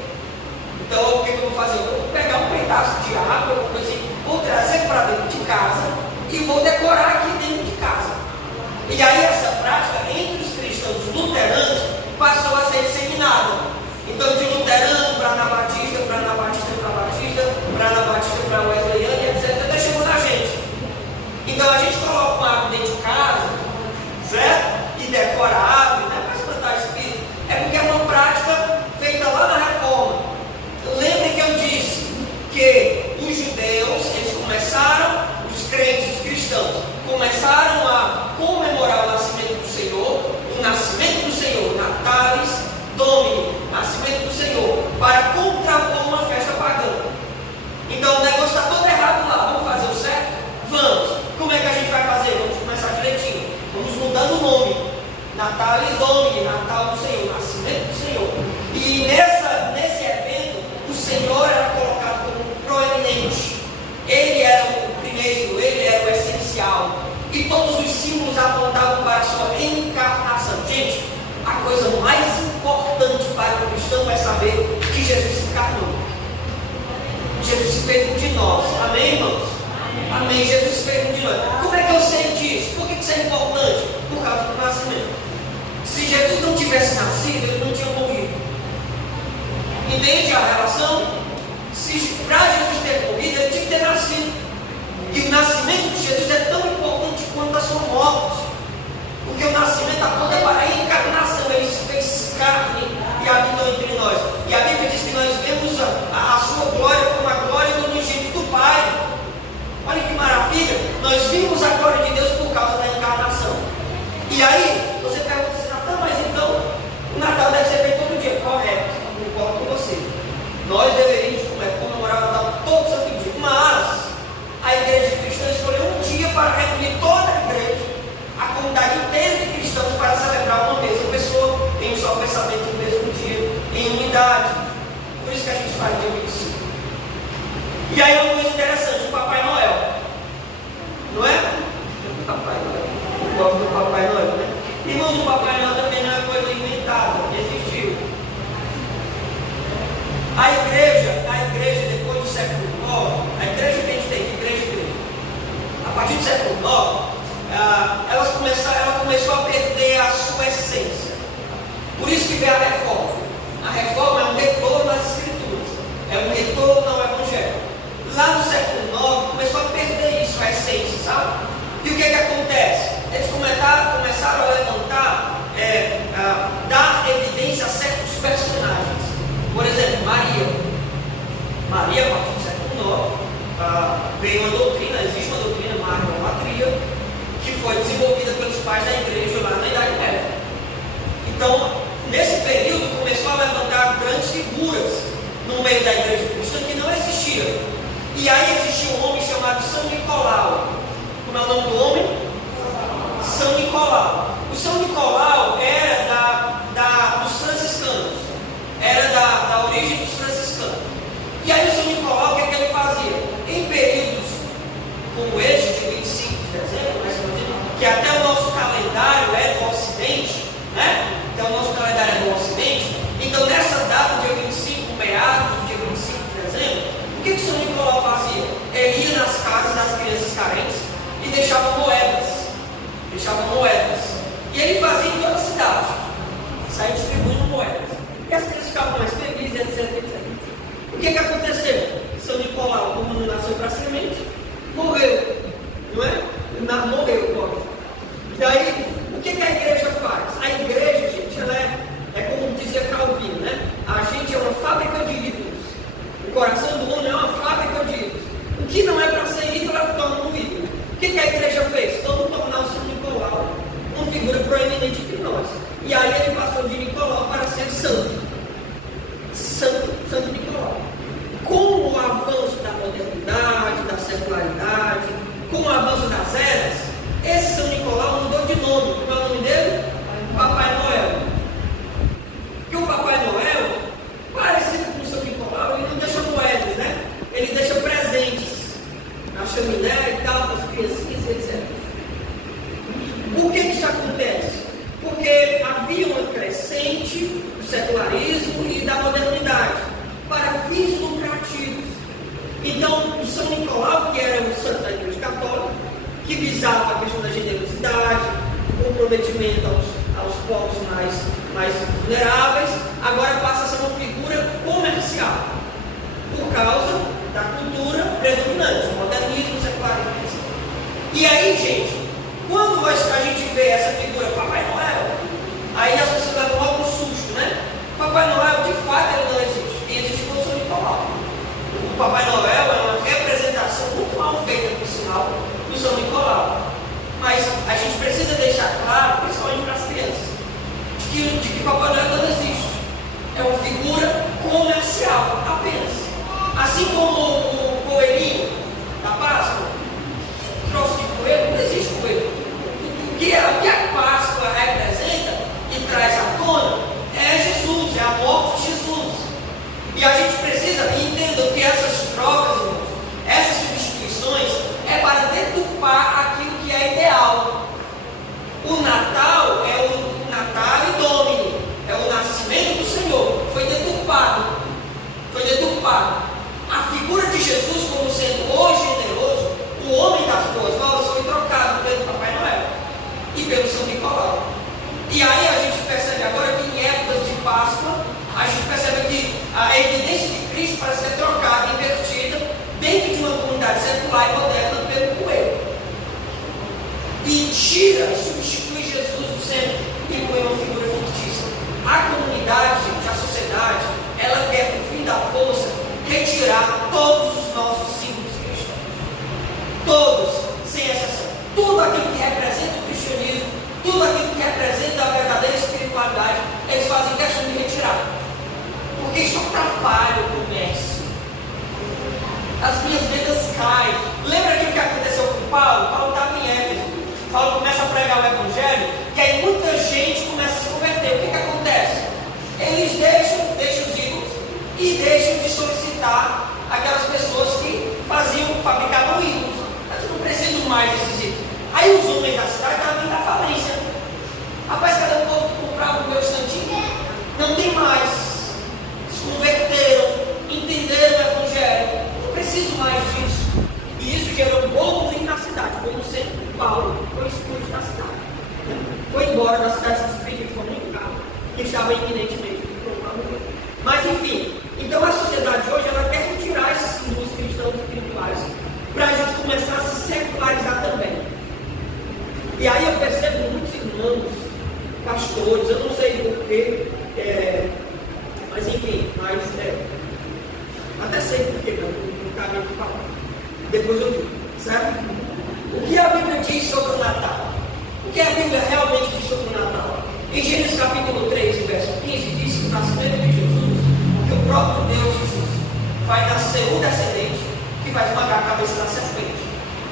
então o que eu vou fazer? Eu vou pegar um pedaço de água, alguma coisa assim, vou trazer para dentro de casa e vou decorar aqui dentro de casa. E aí essa prática entre os cristãos luteranos passou a ser disseminada. Então de luterano para anabatista, para anabatista para batista, para anabatista para wesleyano, etc. Até chegou na gente. Então a gente coloca uma árvore dentro de casa, certo? E decora a árvore, não é para espantar espírito, é porque é uma prática feita lá na Reforma. Lembre que eu disse que os judeus, eles começaram, os crentes, os cristãos, começaram a comemorar o nascimento do Senhor, Natalis Domini, nascimento do Senhor, para contrapor uma festa pagã. Então o negócio está todo errado lá. Vamos fazer o certo? Vamos. Como é que a gente vai fazer? Vamos começar direitinho. Vamos mudando o nome. Natalis Domini, Natal do Senhor, nascimento do Senhor. E nesse evento, o Senhor era colocado como proeminente. Ele era o primeiro, ele era o essencial. E todos os símbolos apontavam para a sua encarnação. Gente, a coisa mais importante para o cristão é saber que Jesus se encarnou. Jesus se fez um de nós. Amém, irmãos? Amém. Jesus se fez um de nós. Como é que eu sei disso? Por que isso é importante? Por causa do nascimento. Se Jesus não tivesse nascido, ele não tinha morrido. Entende a relação? Para Jesus ter morrido, ele tinha que ter nascido. E o nascimento de Jesus é tão importante quanto a sua morte. Porque o nascimento aponta para a encarnação. Ele se fez carne e habitou entre nós. E a Bíblia diz que nós vemos a sua glória como a glória do unigênito do Pai. Olha que maravilha. Nós vimos a glória de Deus por causa da encarnação. E aí, você pergunta assim: Natal, mas então o Natal deve ser feito todo dia. Correto, eu concordo com você. Nós deveríamos comemorar o Natal todo santo dia. Mas a igreja cristã escolheu um dia para reunir toda a igreja, a comunidade inteira de cristãos, para celebrar uma mesma pessoa, em um só pensamento, no mesmo dia, em unidade. Por isso que a gente faz dia 25. E aí uma coisa interessante, o Papai Noel, não é? O Papai Noel, eu gosto do Papai Noel, né? Irmãos, o Papai Noel também não é coisa inventada, existiu. A igreja depois do século IX, a igreja que a gente tem, igreja, a partir do século IX, ela começou a perder a sua essência. Por isso que veio a reforma. A reforma é um retorno às escrituras, é um retorno ao evangelho. Lá no século IX começou a perder isso, a essência, sabe? E o que acontece? Eles começaram a levantar, dar evidência a certos personagens. Por exemplo, Maria, a partir do século IX, veio uma doutrina, existe uma doutrina, mariolatria, que foi desenvolvida pelos pais da igreja lá na Idade Média. Então, nesse período, começou a levantar grandes figuras no meio da igreja cristã que não existiam. E aí existia um homem chamado São Nicolau. Como é o nome do homem? São Nicolau. O São Nicolau era dos franciscanos, era da origem dos franciscanos. E aí o São Nicolau, o que ele fazia? Em períodos como este, de 25 de dezembro, que até o nosso calendário é do Ocidente, né? Então o nosso calendário é do Ocidente. Então nessa data, dia 25, meados do dia 25 de dezembro, o que o São Nicolau fazia? Ele ia nas casas das crianças carentes e deixava moedas. E ele fazia em toda a cidade, saía distribuindo moedas. E as crianças ficavam mais felizes, etc. O que aconteceu? São Nicolau, como não nasceu para semente, morreu. Não é? Morreu, pode. E aí, o que a igreja faz? A igreja, gente, ela é como dizia Calvino, né? A gente é uma fábrica de ídolos. O coração do homem é uma fábrica de ídolos. O que não é para ser ídolo, ela torna um ídolo. O que a igreja fez? Vamos tornar o São Nicolau uma figura proeminente entre nós. E aí ele passou de Nicolau para ser santo. Santo Nicolau. Com o avanço da modernidade, que visava a questão da generosidade, comprometimento aos povos mais vulneráveis, agora passa a ser uma figura comercial, por causa da cultura predominante, o modernismo, secularismo. E aí, gente, quando a gente vê essa figura Papai Noel, aí as pessoas levam logo um susto, né? Papai Noel, de fato, ele não existe. E existe o São Nicolau. O Papai Noel é uma representação muito mal feita, por sinal, do São Nicolau. Mas a gente precisa deixar claro, principalmente para as crianças, de que Papai Noel não existe. É uma figura comercial, apenas. Assim como o coelhinho da Páscoa, trouxe de coelho, não existe coelho. O que a Páscoa representa e traz à tona é Jesus, é a morte de Jesus. E a gente precisa entender que essas trocas, irmãos, essas substituições, é para deturpar aquilo que é ideal. O Natal é o Natale Domini, é o nascimento do Senhor. Foi deturpado. Foi deturpado. A figura de Jesus como sendo o generoso, o homem das boas novas, foi trocado pelo Papai Noel e pelo São Nicolau. E aí a gente percebe agora que em épocas de Páscoa, a gente percebe que a evidência de Cristo parece ser trocada, invertida, dentro de uma comunidade secular e moderna pelo coelho. E tira, substitui Jesus do centro e põe uma figura fictícia. A comunidade, gente, a sociedade, ela quer, por fim da força, retirar todos os nossos símbolos cristãos. Todos, sem exceção. Tudo aquilo que representa o cristianismo, tudo aquilo que representa a verdadeira espiritualidade, eles fazem questão de retirar. Porque isso atrapalha o comércio. As minhas vendas caem. Lembra aquilo que aconteceu com Paulo? Paulo estava em Éfeso. Paulo começa a pregar o evangelho e aí muita gente começa a se converter. O que acontece? Eles deixam os ídolos e deixam de solicitar aquelas pessoas que fabricavam ídolos. Mas eu não preciso mais desses ídolos. Aí os homens da cidade estavam vindo à falência. Rapaz, cadê o povo que comprava o meu santinho? Não tem mais. Se converteram, entenderam o evangelho. Não preciso mais disso. E isso gerou um bom ruim na cidade, como sempre Paulo foi expulso da cidade. Foi embora da cidade, se despediu de forma muito clara, que estava iminentemente morrer. Mas enfim, então a sociedade hoje ela quer retirar esses símbolos cristãos espirituais para a gente começar a se secularizar também. E aí eu percebo muitos irmãos, pastores, eu não sei porquê, mas enfim, até sei porquê, não cabe aqui falar. Depois eu digo, certo? O que a Bíblia diz sobre o Natal? O que a Bíblia realmente diz sobre o Natal? Em Gênesis capítulo 3, verso 15, diz que o nascimento de Jesus, que o próprio Deus Jesus vai nascer um descendente que vai esmagar a cabeça da serpente.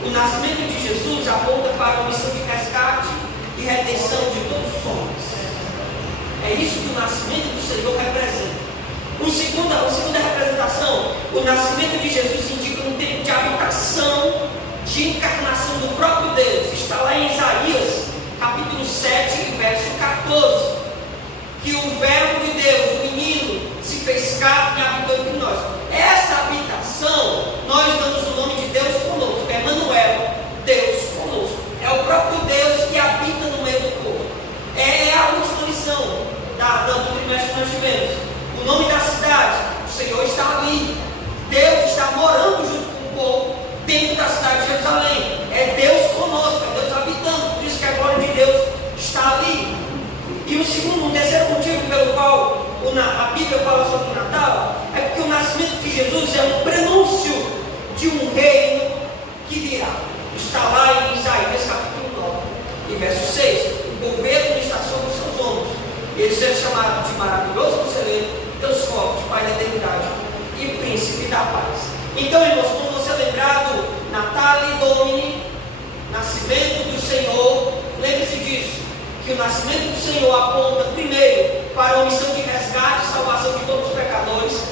O nascimento de Jesus aponta para uma missão de resgate e redenção de todos os homens. É isso que o nascimento do Senhor representa. A segunda representação, o nascimento de Jesus indica um tempo de habitação, de encarnação do próprio Deus. Está lá em Isaías, capítulo 7, verso 14, que o verbo de Deus, o menino, se fez carne e habitou entre nós. Essa habitação, nós damos o nome de Deus conosco, Emmanuel, Deus conosco. É o próprio Deus que habita no meio do povo. É a última lição do trimestre que nós tivemos. O nome da cidade, o Senhor está ali. Deus está morando junto com o povo dentro da cidade de Jerusalém. É Deus conosco, é Deus habitando. Por isso que a glória de Deus está ali. E um terceiro motivo pelo qual a Bíblia fala sobre o Natal é porque o nascimento de Jesus é um prenúncio de um reino que virá. Está lá em Isaías capítulo 9 e verso 6. O governo está sobre os seus ombros. Ele será chamado de maravilhoso conselheiro, Deus forte, Pai da eternidade e príncipe da paz. Então, irmãos, quando você lembrar do Natale Domini, nascimento do Senhor, lembre-se disso, que o nascimento do Senhor aponta primeiro para uma missão de resgate e salvação de todos os pecadores,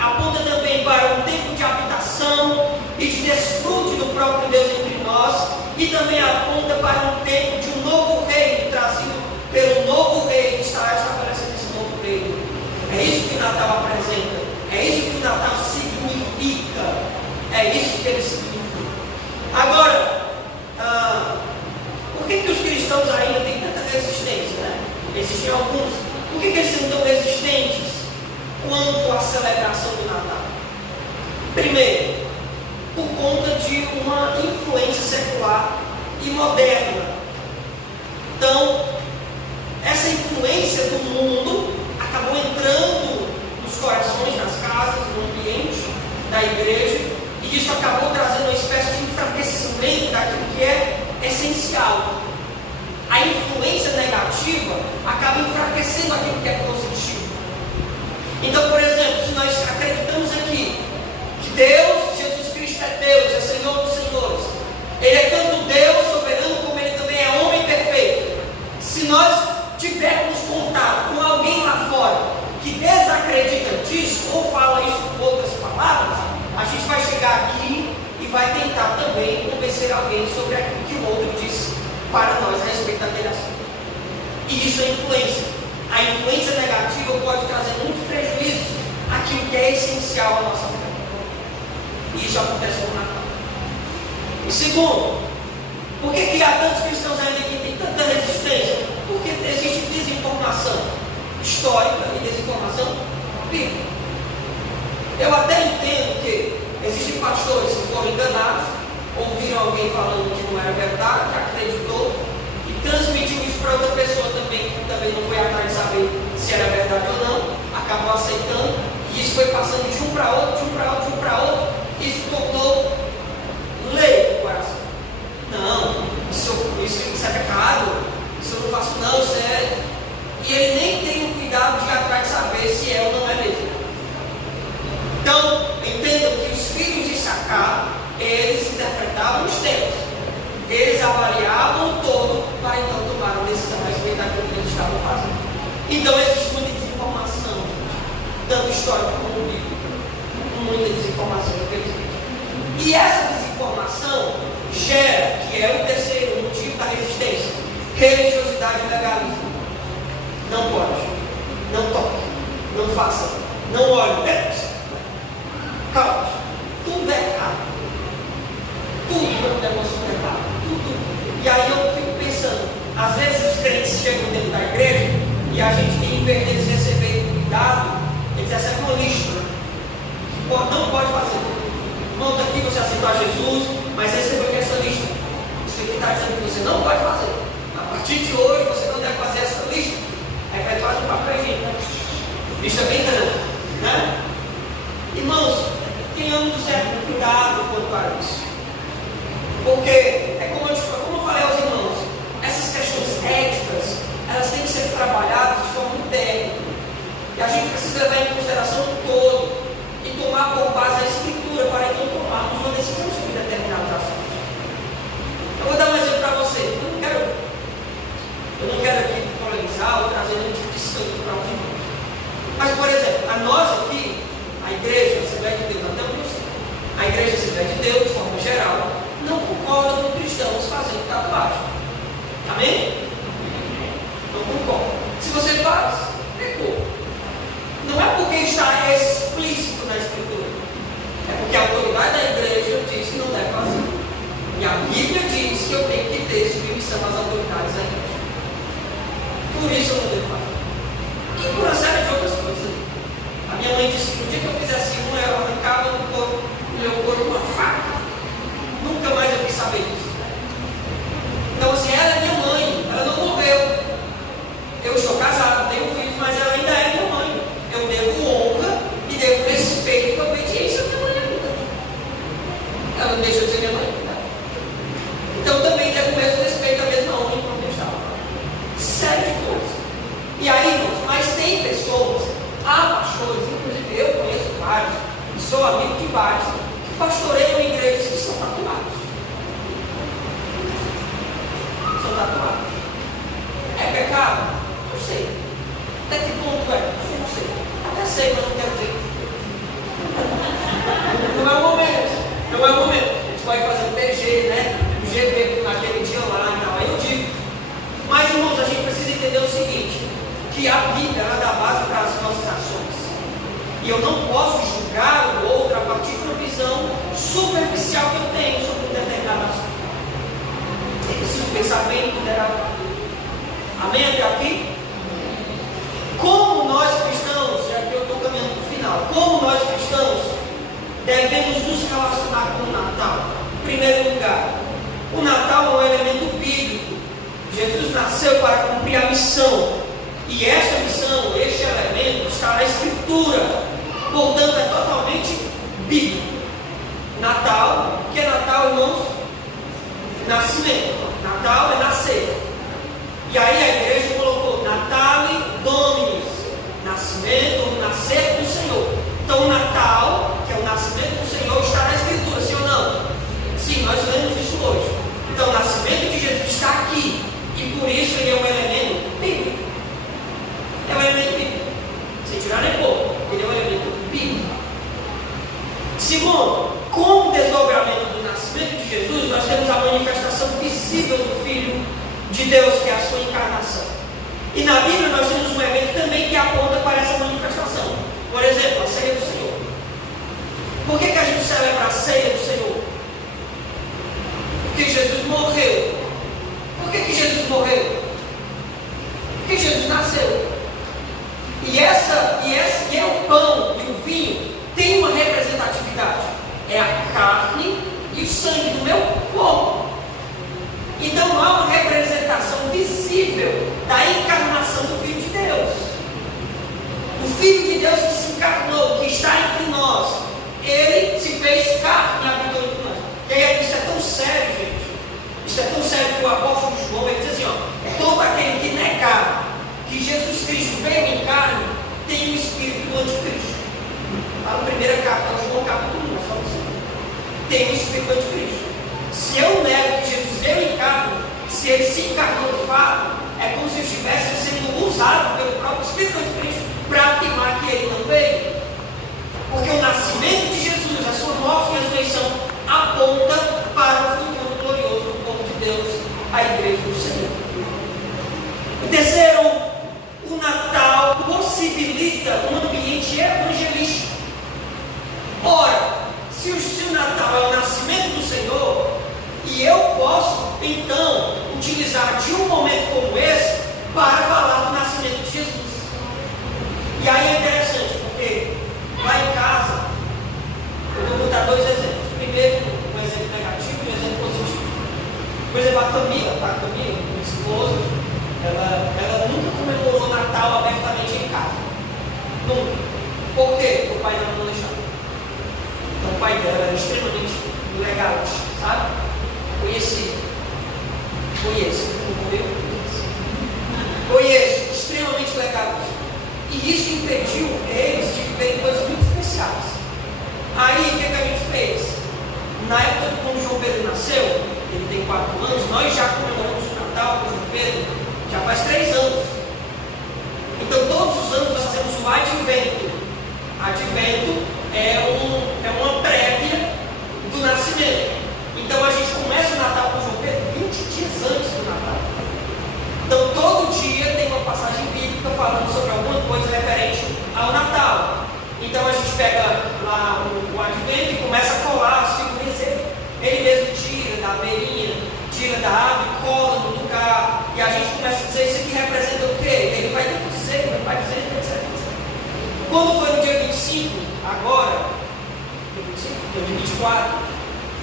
aponta também para um tempo de habitação e de desfrute do próprio Deus entre nós, e também aponta para um tempo de um novo reino trazido pelo novo rei que estará estabelecendo esse novo reino. É isso que o Natal apresenta, é isso que o Natal significa, é isso que ele significa. Agora, existem alguns. Por que eles são tão resistentes quanto à celebração do Natal? Primeiro, por conta de uma influência secular e moderna. Então, essa influência do mundo acabou entrando nos corações, nas casas, no ambiente da igreja, e isso acabou trazendo uma espécie de enfraquecimento daquilo que é essencial. A influência negativa acaba enfraquecendo aquilo que é positivo. Então, por exemplo, se nós acreditamos aqui que Deus, Jesus Cristo é Deus, é Senhor dos Senhores, Ele é tanto Deus soberano como Ele também é homem perfeito. Se nós tivermos contato com alguém lá fora que desacredita disso, ou fala isso com outras palavras, a gente vai chegar aqui e vai tentar também convencer alguém sobre aquilo que o outro disse para nós a respeito daquele assunto. E isso é influência. A influência negativa pode trazer muitos prejuízos àquilo que é essencial à nossa vida. E isso acontece com o Natal. E segundo, por que há tantos cristãos ainda que têm tanta resistência? Porque existe desinformação histórica e desinformação bíblica. Eu até entendo que existem pastores que foram enganados, ouviram alguém falando que não era verdade, acreditou e transmitiu isso para outra pessoa também, que também não foi atrás de saber se era verdade ou não, acabou aceitando, e isso foi passando de um para outro, de um para outro, de um para outro, e isso tornou lei no coração. Não, isso é pecado, isso eu não faço não, isso é... E ele nem tem o cuidado de ir atrás de saber se é ou não é mesmo. Então, entendam que os filhos de Issacar, eles interpretavam os tempos, eles avaliavam o todo para então tomar uma decisão a respeito daquilo que eles estavam fazendo. Então existe muita desinformação, tanto histórica como bíblica, muita desinformação, infelizmente. E essa desinformação gera, que é o terceiro motivo da resistência, religiosidade e legalismo. Não pode, não toque, não faça, não olhe, calma, tudo é errado. Tudo é um negócio errado. Tudo. E aí eu fico pensando, às vezes os crentes chegam dentro da igreja e a gente, em vez deles receber cuidado, eles recebem uma lista que não pode fazer. Irmão, aqui você aceitou a Jesus, mas recebeu aqui essa lista. Isso aqui está dizendo que você não pode fazer. A partir de hoje você não deve fazer essa lista. Aí vai quase um papel higiênico. Lista bem grande, né? Irmãos, tenhamos um certo cuidado quanto a isso. Porque, como eu falei aos irmãos, essas questões éticas, elas têm que ser trabalhadas de forma interna. E a gente precisa levar em consideração o todo e tomar por base a Escritura para então tomarmos uma decisão sobre determinados assuntos. Eu vou dar um exemplo para você. Eu não quero aqui polemizar ou trazer nenhum tipo de escândalo para os irmãos. Mas, por exemplo, a nós aqui, a igreja, a Assembleia de Deus, até o princípio, a igreja, a Assembleia de Deus, de forma geral, não concorda com cristãos fazendo tatuagem. Amém? Não concorda. Se você faz, pecou. Não é porque está explícito na Escritura, é porque a autoridade da igreja diz que não deve fazer. E a Bíblia diz que eu tenho que ter submissão às autoridades da igreja. Por isso eu não devo fazer. E por uma série de outras coisas. A minha mãe disse que no dia que eu fizesse uma, eu arrancava o meu corpo com uma faca. Nunca mais eu quis saber disso. Então, assim, ela é minha mãe, ela não morreu. Eu estou casado, tenho filhos, mas ela ainda é minha mãe. Eu devo honra e devo respeito e obediência à minha mãe ainda. Ela não deixou de ser minha mãe. Tá? Então, também devo o mesmo respeito, a mesma honra e proteção. Série de coisas. E aí, irmãos, mas tem pessoas, há pastores, inclusive eu conheço vários, O Natal é um elemento bíblico. Jesus nasceu para cumprir a missão. E esta missão, este elemento, está na Escritura. Portanto, é totalmente bíblico. Natal, que é Natal, irmãos? Nascimento. Natal é nascer. E aí a igreja colocou Natale Dominis, nascimento, nascer do Senhor. Então o Natal, que é o nascimento do Senhor, está na Escritura, sim ou não? Sim, nós lemos isso hoje. Então o nascimento de Jesus está aqui. E por isso ele é um elemento bíblico. É um elemento bíblico. Sem tirar nem pouco. Ele é um elemento bíblico. Segundo, com o desdobramento do nascimento de Jesus, nós temos a manifestação visível do Filho de Deus, que é a sua encarnação. E na Bíblia nós temos um evento também que aponta para essa manifestação. Por exemplo, a ceia do Senhor. Por que a gente celebra a ceia do Senhor? Porque Jesus morreu. Por que Jesus morreu? Porque Jesus nasceu. E é o pão e o vinho tem uma representatividade. É a carne e o sangue do meu corpo. Então não há uma representação visível da encarnação do Filho de Deus. O Filho de Deus que se encarnou, que está entre nós, ele se fez carne e habitou entre nós. E aí isso é tão sério, gente. Isso é tão sério que o apóstolo João ele diz assim: ó, todo aquele que negar que Jesus Cristo veio em carne tem o espírito do anticristo. Lá na primeira carta, João capítulo 1, só assim. Tem o espírito do anticristo. Se eu nego que Jesus veio em carne, se ele se encarnou de fato, é como se estivesse sendo usado pelo próprio Espírito de Cristo para afirmar que ele não veio. Porque o nascimento de Jesus, a sua morte e ressurreição, aponta para o futuro glorioso do povo de Deus, a igreja do Senhor. E terceiro, o Natal possibilita um ambiente evangelístico. Ora, se o Natal é o nascimento do Senhor, e eu posso, então, utilizar de um momento como esse para falar do nascimento de Jesus. E aí é interessante, porque lá em casa, eu vou botar dois exemplos. Primeiro, um exemplo negativo e um exemplo positivo. Por exemplo, a Camila, minha esposa, ela nunca comemorou Natal abertamente em casa. Nunca. Por quê? Porque o pai dela não deixava. Então o pai dela era extremamente legalista, sabe? Conheço, extremamente legalista. E isso impediu eles de viverem coisas muito especiais. Aí o que a gente fez? Na época de quando João Pedro nasceu, ele tem 4 anos, nós já comemoramos o Natal com João Pedro, já faz 3 anos. Então todos os anos nós fazemos o Advento. Advento é uma prévia do nascimento. Então a gente começa o Natal com João Pedro 20 dias antes do Natal. Então todo dia tem uma passagem bíblica falando sobre alguma coisa referente ao Natal. Então a gente pega lá o Advento e começa a colar as figurinhas. Ele mesmo tira da abelhinha, tira da ave, cola no lugar. E a gente começa a dizer: isso aqui representa o quê? Ele vai dizer, etc. Quando foi no dia 25, agora, dia 24,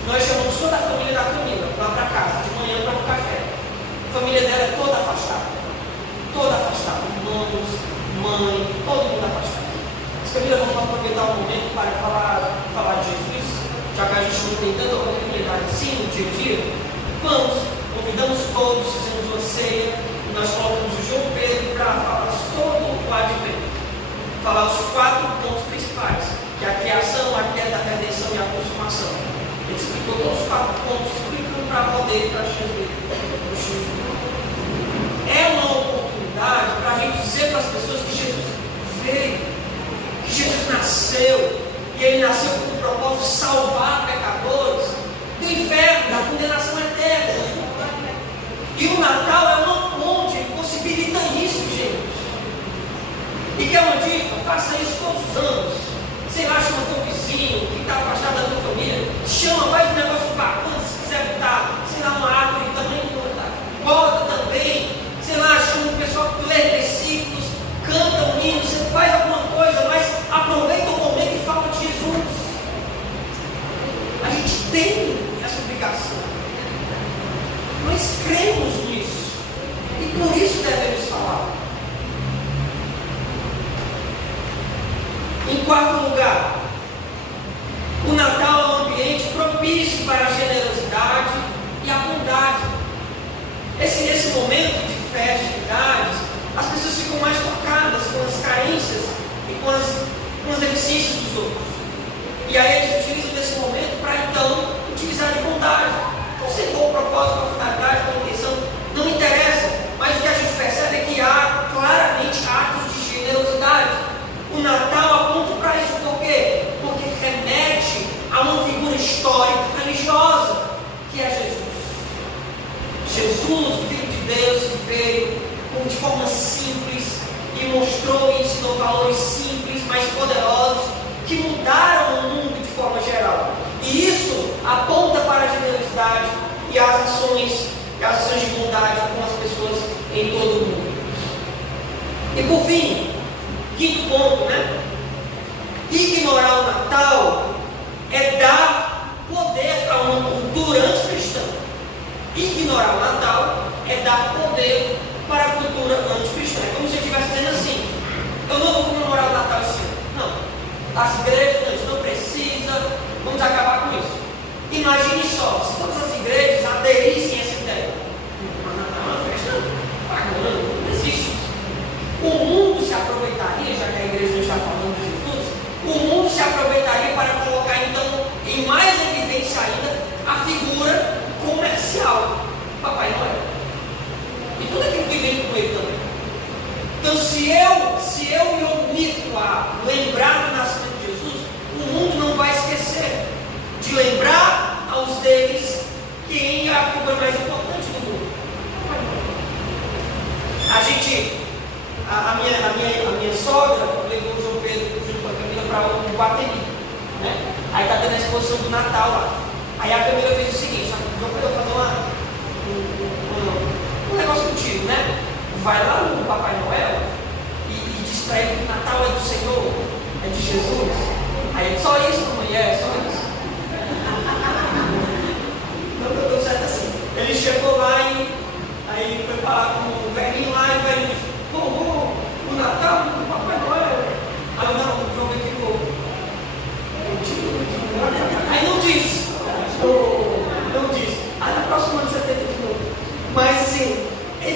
nós chamamos toda a família da Camila lá para casa, de manhã para o café. A família dela é toda afastada. Irmãos, mãe, todo mundo afastado. As famílias vão aproveitar o momento para falar de Jesus, já que a gente não tem tanta oportunidade assim no dia a dia. Vamos, convidamos todos, fizemos uma ceia, e nós colocamos o João Pedro para falar todo o Advento. Falar os 4 pontos principais, que é a criação, a queda, a redenção e a consumação. Ele explicou todos os 4 pontos, explicando para a avó dele, para a tia dele. É uma oportunidade para a gente dizer para as pessoas que Jesus veio, que Jesus nasceu, e ele nasceu com o propósito de salvar pecadores do inferno, da condenação eterna. E o Natal é uma ponte, ele possibilita isso, gente. E quer uma dica? Faça isso todos os anos. Sei lá, chama teu vizinho que está afastado da tua família, chama, faz um negócio bacana, se quiser botar, sei lá, uma árvore também, bota também, sei lá, chama o pessoal que lê versículos, canta um hino, você faz alguma coisa, mas aproveita o momento e fala de Jesus. A gente tem essa obrigação. Nós cremos nisso. E por isso devemos falar. Em quarto lugar, o Natal é um ambiente propício para a generosidade e a bondade. Nesse momento de festividades, as pessoas ficam mais tocadas com as carências e com as deficiências dos outros. E aí eles utilizam desse momento para então utilizar de bondade. Não sei qual o propósito, qual a finalidade, qual a intenção, não interessa. Mas o que a gente percebe é que há claramente atos de generosidade. O Natal aponta para isso. Por quê? Porque remete a uma figura histórica religiosa, que é Jesus. Jesus, o Filho de Deus, que veio de forma simples e mostrou e ensinou valores simples, mas poderosos, que mudaram o mundo de forma geral. E isso aponta para a generosidade e as ações de bondade com as pessoas em todo o mundo. E por fim, quinto ponto, ignorar o Natal é dar poder a uma cultura anticristã. Ignorar o Natal é dar poder para a cultura anticristã. É como se eu estivesse dizendo assim: eu não vou comemorar o Natal esse ano. Não. As igrejas, isso não precisa, vamos acabar com isso. Imagine só, se todas as igrejas aderissem a essa ideia. O Natal é uma festa pagã, não existe isso. O mundo se aproveitaria, já que a igreja não está falando de Jesus, o mundo se aproveitaria para colocar então em mais evidência ainda a figura comercial, Papai Noel. E tudo aquilo que vem com ele também. Então, se eu me omito a lembrar do nascimento de Jesus, o mundo não vai esquecer de lembrar aos deles quem é a figura mais importante do mundo. A minha sogra levou o João Pedro junto com a Camila para o Guatemi, Aí está tendo a exposição do Natal lá. Aí a Camila fez o seguinte: João Pedro, fazer um negócio contigo, vai lá no Papai Noel e diz para ele que o Natal é do Senhor, é de Jesus. Aí só isso, mulher, só isso. Não deu certo assim. Ele chegou lá e aí foi falar com o velhinho lá, e o velhinho disse: o Natal do Papai Noel. Aí o João Pedro ficou: aí não disse. Não disse. Aí na próxima ano você tenta de novo. Mas assim,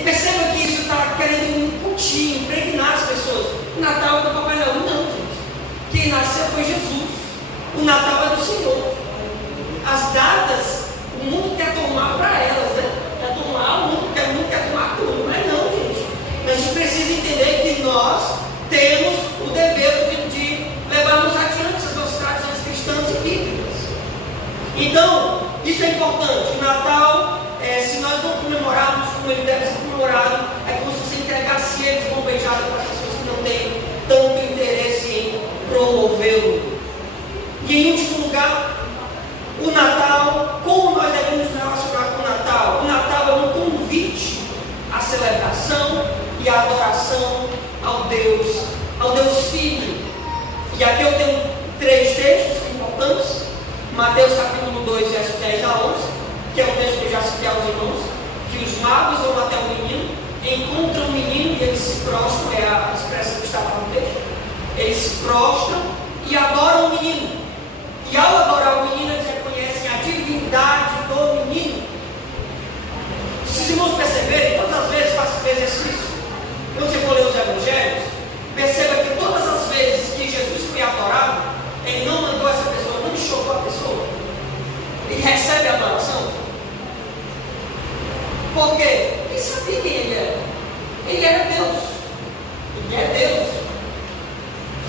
perceba que isso está querendo incutir, impregnar as pessoas. O Natal é do Papai Noel. Não, gente. Quem nasceu foi Jesus. O Natal é do Senhor. As datas, o mundo quer tomar para elas, Quer tomar, o mundo quer tomar tudo. Mas não, gente. A gente precisa entender que nós temos o dever de levarmos adiante as nossas tradições cristãs e bíblicas. Então, isso é importante. O Natal, se nós não comemorarmos como ele deve ser comemorado, é como se você entregasse ele de mão beijada para as pessoas que não têm tanto interesse em promovê-lo. E em último lugar, o Natal, como nós devemos nos relacionar com o Natal? O Natal é um convite à celebração e à adoração ao Deus Filho. E aqui eu tenho 3 textos importantes. Mateus capítulo 2, verso 10 a 11, que é o texto que eu já citei aos irmãos, que os magos vão até o menino, encontram o menino e eles se prostram, é a expressão que está lá no texto. Eles se prostram e adoram o menino. E ao adorar o menino, eles reconhecem a divindade do menino. Se os irmãos perceberem, todas as vezes faço esse exercício. Quando você for ler os evangelhos, perceba que todas as vezes que Jesus foi adorado, ele não mandou essa pessoa, não chocou a pessoa. Ele recebe a adoração. Por quê? Ele sabia quem ele era. Ele era Deus. Ele é Deus.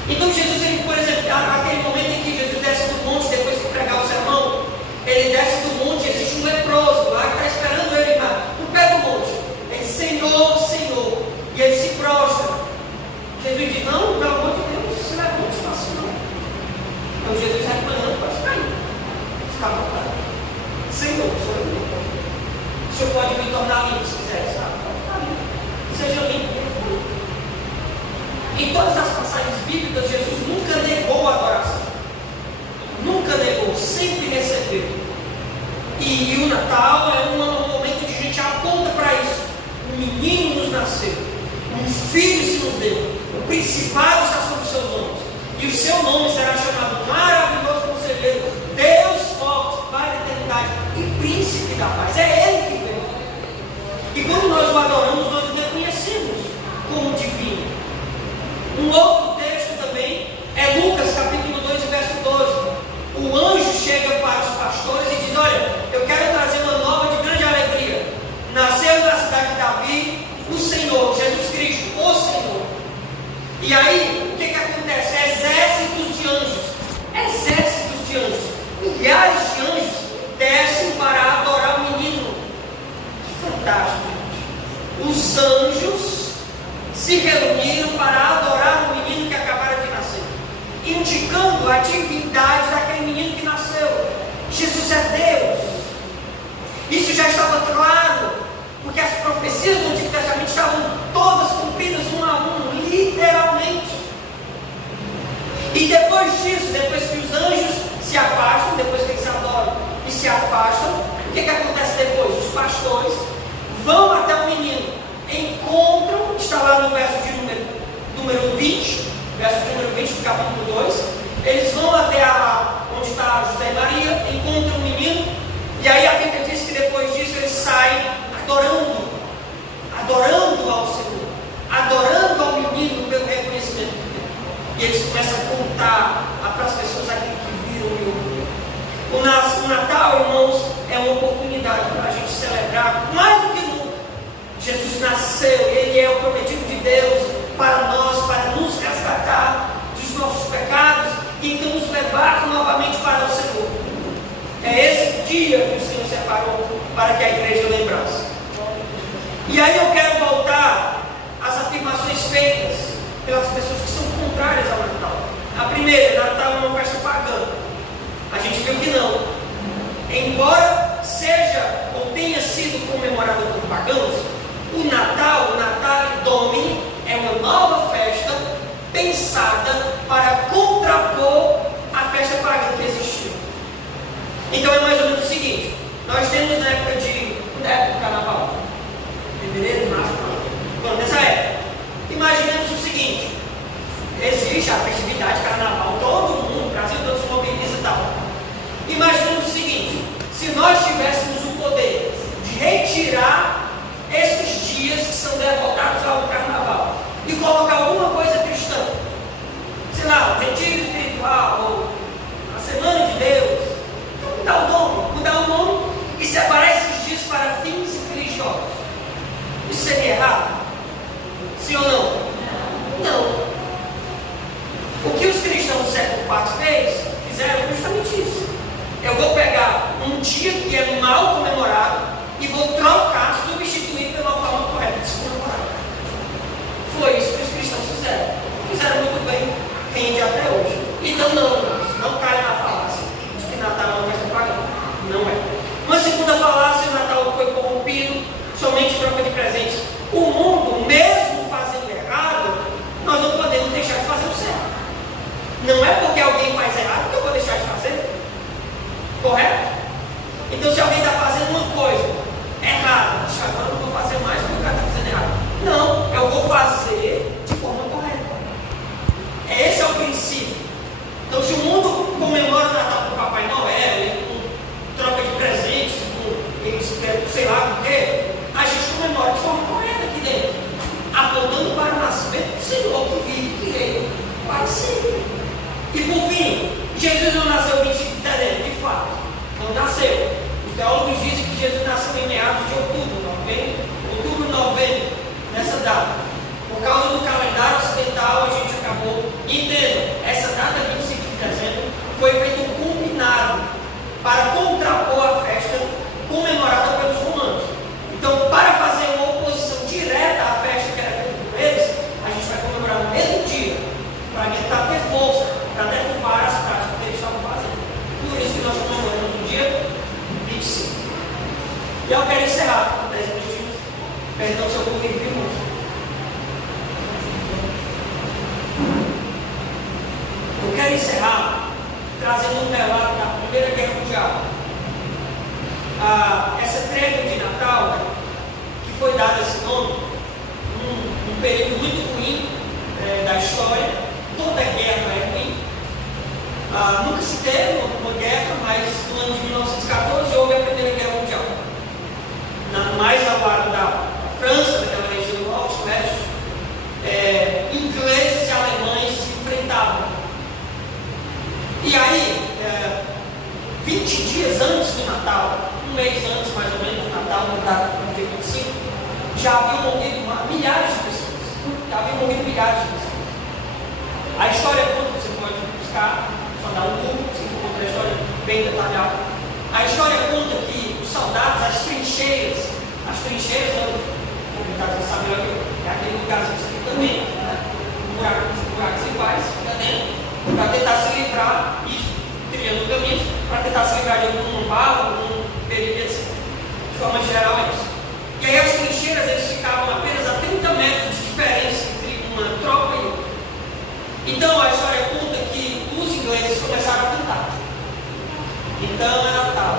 Então Jesus, ele, por exemplo, aquele momento em que Jesus desce do monte, depois de pregar o sermão, ele desce do monte, existe um leproso lá que está esperando ele no pé do monte. Ele diz: Senhor, Senhor. E ele se prostra. Jesus diz: não, pelo amor de Deus, você não é muito fácil não. Então Jesus reclamando, pode cair. Fica à vontade. Senhor, o Senhor pode me tornar limpo se quiser, sabe? Pode ficar limpo. Seja limpo. Em todas as passagens bíblicas, Jesus nunca negou a adoração. sempre recebeu. E o Natal é um momento de a gente nasceu, um filho se nos deu, o principado está sobre os seus ombros, e o seu nome será chamado Maravilhoso Conselheiro, Deus Forte, Pai da Eternidade e Príncipe da Paz. É Ele que veio. E quando nós o adoramos, nós o reconhecemos como divino. Um outro texto também é Lucas capítulo 2, verso 12. O anjo chega para os pastores e diz: olha, eu quero trazer uma nova de grande alegria. Nasceu na cidade de Davi o Senhor, Jesus Cristo, o Senhor. E aí, o que acontece? Exércitos de anjos, milhares de anjos descem para adorar o menino. Que fantástico, gente. Os anjos se reuniram para adorar o menino que acabara de nascer, indicando a divindade daquele menino que nasceu. Jesus é Deus. Isso já estava claro, porque as profecias do Antigo Testamento estavam todas cumpridas uma a uma, literalmente. E depois disso, depois que os anjos se afastam, depois que eles adoram e se afastam, o que acontece depois? Os pastores vão até o menino, encontram, está lá no verso de número 20, verso de número 20 do capítulo 2, eles vão até onde está José e Maria, encontram o menino, e aí a Bíblia diz que depois disso eles saem adorando ao Senhor, adorando ao menino pelo reconhecimento dele. E eles começam a contar para as pessoas aquilo que viram e ouviram. O Natal, irmãos, é uma oportunidade para a gente celebrar mais do que nunca. Jesus nasceu, Ele é o prometido de Deus para nós, para nos resgatar dos nossos pecados e então nos levar novamente para o Senhor. É esse dia que o Senhor separou para que a igreja lembrasse. E aí eu quero voltar às afirmações feitas pelas pessoas que são contrárias ao Natal. A primeira, Natal é uma festa pagã. A gente viu que não. Embora seja ou tenha sido comemorado por pagãos, o Natal Domini, é uma nova festa pensada para contrapor a festa pagã que existiu. Então é mais ou menos o seguinte: nós temos na época do carnaval, fevereiro, março, quando nessa época, imaginemos o seguinte: existe a festividade carnaval, todo mundo, o Brasil todo se mobiliza e tal. Imaginemos o seguinte: se nós tivéssemos o poder de retirar esses dias que são devotados ao carnaval e colocar alguma coisa cristã, sei lá, um retiro espiritual, ou a semana de Deus, então mudar o nome e separar esses dias para fins religiosos, isso seria errado? Sim ou não? Não. O que os cristãos do século IV fizeram justamente isso. Eu vou pegar um dia que é mal comemorado e vou trocar, substituir pela forma correta de se comemorar. Foi isso que os cristãos fizeram. Fizeram muito bem, rende até hoje. Então não cai na falácia de que Natal é uma festa pagã. Não é. Uma segunda falácia: o Natal foi corrompido, somente troca de presentes. O mundo, mesmo fazendo errado, nós não podemos deixar de fazer o certo. Não é porque alguém faz errado que eu vou deixar de fazer. Correto? Então, se alguém está fazendo uma coisa errada, agora eu não vou fazer mais porque o cara está fazendo errado. Não, eu vou fazer de forma correta. Esse é o princípio. Então, se o mundo comemora o Natal com Papai Noel, com troca de presentes, com sei lá o quê, a gente comemora de forma correta aqui dentro, apontando para o nascimento do Senhor que vive, que reina para sempre. E por fim, Jesus não nasceu 25 de dezembro, de fato, não nasceu. Os teólogos dizem que Jesus nasceu em meados de outubro, novembro, nessa data. Por causa do calendário ocidental, a gente acabou entendendo. Essa data, 25 de dezembro, foi feito um combinado para contrapor a festa comemorada pelos romanos. Então, para fazer uma oposição direta à festa que era feita por eles, a gente vai comemorar no mesmo dia, para tentar ter força, para derrubar as práticas que eles estavam fazendo. Por isso que nós comemoramos no dia 25. E eu quero encerrar com 10 minutinhos. Perdão se eu corrigi muito. Eu quero encerrar trazendo um relato da Primeira Guerra Mundial. Essa trégua de Natal, que foi dada esse nome, 20 dias antes do Natal, um mês antes mais ou menos do Natal, no dia 25, já haviam morrido milhares de pessoas. Já haviam morrido milhares de pessoas. A história conta, você pode buscar, só dar um Google, você encontra a história bem detalhada. A história conta que os soldados, as trincheiras, você sabe, é aquele lugar que você fica dentro, né? O buraco que você faz, fica dentro, para tentar se livrar, isso, trilhando caminhos, para tentar se livrar de algum barro, algum perigo, etc. De forma geral é isso. E aí as trincheiras, eles ficavam apenas a 30 metros de diferença entre uma tropa e outra. Então a história conta que os ingleses começaram a cantar. Então é Natal.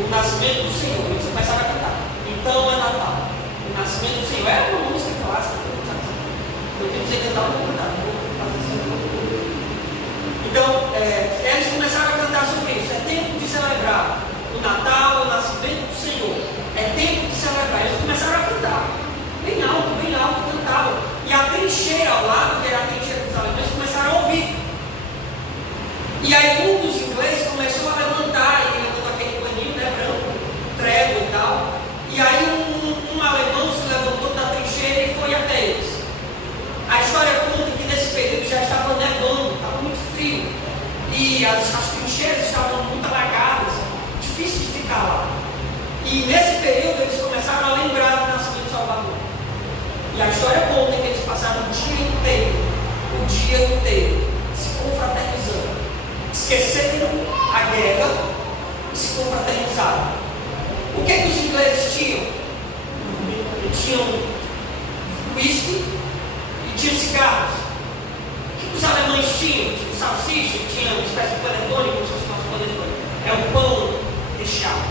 O nascimento do Senhor. Eles começaram a cantar. Então é Natal. O nascimento do Senhor. É uma música clássica. Eu tenho que dizer que eu estava cantando. Então, eles começaram a cantar sobre isso. É tempo de celebrar o Natal, o nascimento do Senhor. É tempo de celebrar. Eles começaram a cantar. Bem alto, cantavam. E a trincheira ao lado, que era a trincheira dos alemães, começaram a ouvir. E aí um dos ingleses começou a levantar, ele levantou aquele paninho, né, branco, trégua e tal. E aí um alemão se levantou da trincheira e foi até eles. A história conta que nesse período já estava nevando, estava muito frio. E as trincheiras estavam muito alagadas, difícil de ficar lá. E nesse período eles começaram a lembrar do nascimento do Salvador. E a história conta que eles passaram o dia inteiro, se confraternizando. Esqueceram a guerra e se confraternizaram. O que os ingleses tinham? Tinham whisky e tinham cigarros. O que os alemães tinham? Tinham salsicha, tinham uma espécie de panetone, como se fosse nosso panetone. É um pão recheado.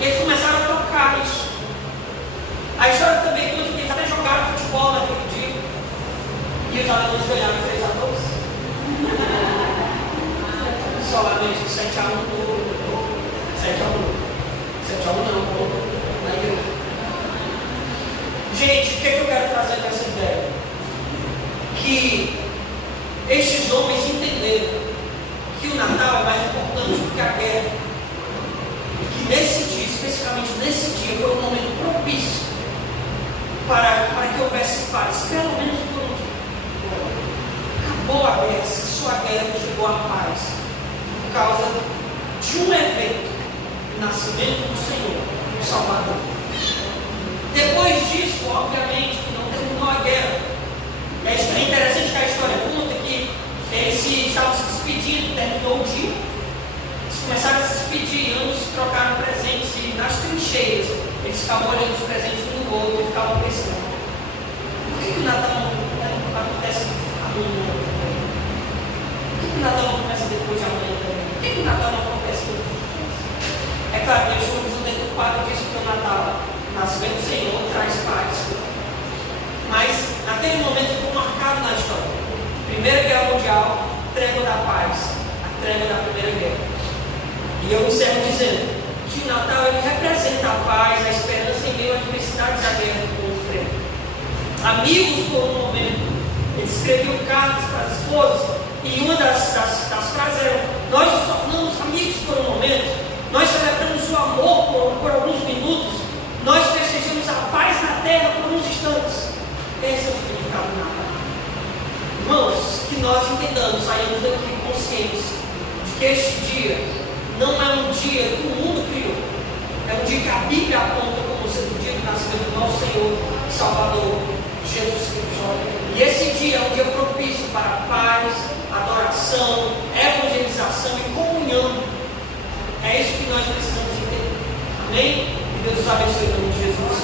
E eles começaram a trocar isso. A história também conta que eles até jogaram futebol naquele dia. E os alemães ganharam 3-2. Solamente 7-1 não, na igreja. Gente, o que eu quero trazer com essa ideia? Que estes homens entenderam que o Natal é mais importante do que a guerra. E que nesse dia, especificamente nesse dia, foi um momento propício para que houvesse paz, pelo menos por um dia. Acabou a guerra, cessou a guerra e chegou a paz. Por causa de um evento, o nascimento do Senhor, o Salvador. Depois disso, obviamente, que não terminou a guerra. É interessante que a história conta que eles estavam se despedindo, terminou o dia. Eles começaram a se despedir, ambos trocaram presentes e nas trincheiras eles ficavam olhando os presentes um no outro e ficavam pensando: por que o Natal não acontece amanhã? Por que o Natal não começa depois de amanhã também? Por que o Natal não acontece depois? É claro, nós estamos deturpados disso que o Natal, o nascimento do Senhor, traz paz. Mas naquele momento ficou marcado na história. Primeira Guerra Mundial, trégua da paz, a trégua da Primeira Guerra. E eu encerro dizendo que o Natal ele representa a paz, a esperança em meio às adversidades da guerra que o mundo enfrenta. Amigos por um momento, eles escreviam cartas para as esposas, e uma das frases era: nós nos tornamos amigos por um momento, nós celebramos o amor por alguns minutos, nós festejamos a paz na terra por uns instantes. Esse é o significado do Natal. Irmãos, que nós entendamos, saímos daqui conscientes de que este dia não é um dia que o mundo criou, é um dia que a Bíblia aponta como sendo o dia do nascimento do nosso Senhor e Salvador, Jesus Cristo. E esse dia é um dia propício para paz, adoração, evangelização e comunhão. É isso que nós precisamos entender. Amém? Que Deus nos abençoe em nome de Jesus.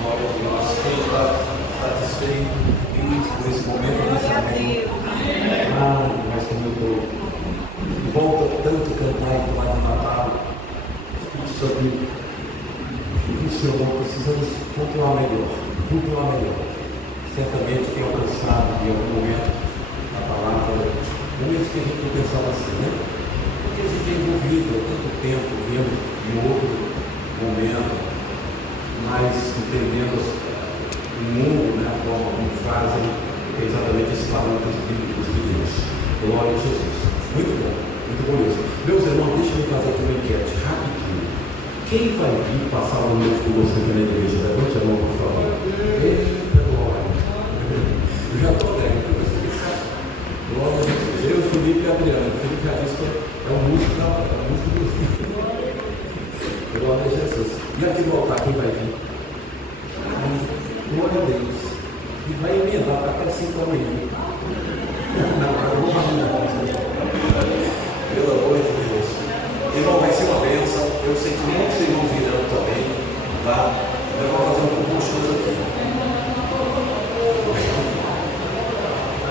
Glória a Deus. Quem está satisfeito por esse momento, nesse momento? Mas como eu volto tanto cantar e falar de Natal, sobre o Senhor, precisamos continuar melhor. Certamente tem alcançado em algum momento a palavra, momentos que a gente não pensava assim, né? Porque a gente é envolvido há tanto tempo, vendo em outro momento, mas entendendo o mundo, né, a forma como fazem. porque é exatamente esse parâmetro bíblicos de Deus. Glória a Jesus. Muito bom mesmo. Meus irmãos, deixa eu fazer aqui uma enquete rapidinho. Quem vai vir passar um mês com você aqui na igreja? Levante a mão, por favor. Eita, glória. Eu já estou alegre, porque eu preciso ficar. Glória a Jesus. Eu, Felipe e Adriano. O Felipe já disse que é um músico do filho. Glória a Jesus. E aqui no altar, quem vai vir? Glória a Deus. E vai emendar para até 5 da manhã. Pelo amor de Deus. Irmão, vai ser uma bênção. Eu sei que muitos irmãos virão também. Tá? Eu vou fazer um pouco de coisa aqui.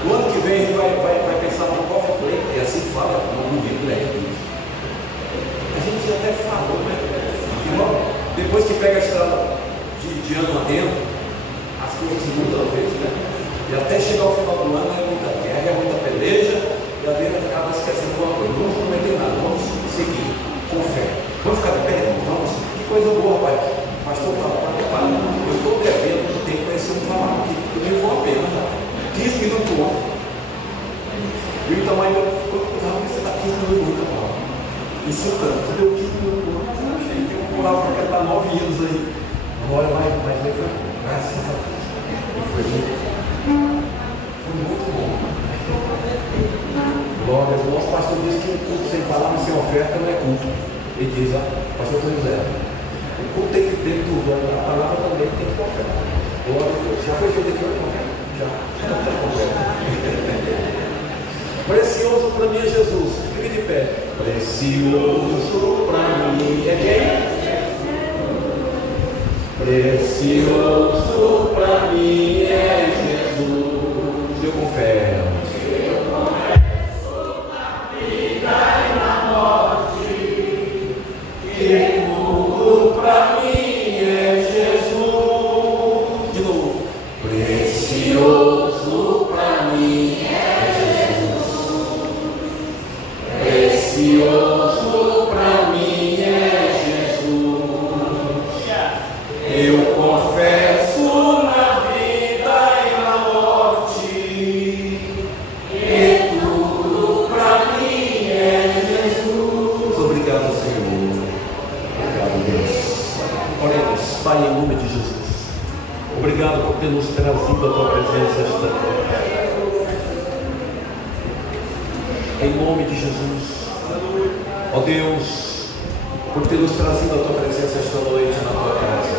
O ano que vem vai pensar no coffee break. E assim fala no livro, né? A gente até falou, né? Irmão, depois que pega a estrada de ano adentro, as coisas mudam às vezes, né? E até chegar ao final do ano é muita guerra, é muita peleja, e a vida acaba esquecendo uma coisa. Não vamos prometer nada, vamos seguir com fé. Vamos ficar de pé, irmão? Vamos. Que coisa boa, pai. Pastor, eu estou devendo um tempo para esse um falar, que nem foi a pena, tá? 15 minutos ontem. E o tamanho ficou, você está 15 minutos, tá? Insultando, você deu 15 minutos ontem. Tem um moral para cantar 9 anos aí. Agora vai foi. Graças a Deus. Foi muito bom. Glória, o nosso pastor diz que o culto sem palavra, sem oferta não é culto. Ele diz, pastor José, o culto tem que ter tudo, a palavra também tem que ter oferta. Glória a Deus. Já foi feito aqui a oferta? Já tem oferta. Precioso para mim é Jesus. Fique de pé. Precioso para mim é quem? Precioso para mim é Jesus. Eu confesso. Eu confesso na vida e na morte que tudo para mim é Jesus. De novo. Precioso para mim é Jesus. Precioso para mim é Jesus. Eu confesso na vida e na morte que tudo para mim é Jesus. Obrigado, Senhor. Obrigado, Deus. Oremos, Pai, em nome de Jesus. Obrigado por ter nos trazido a tua presença esta noite. Em nome de Jesus. Ó Deus, por ter nos trazido a tua presença esta noite na tua casa,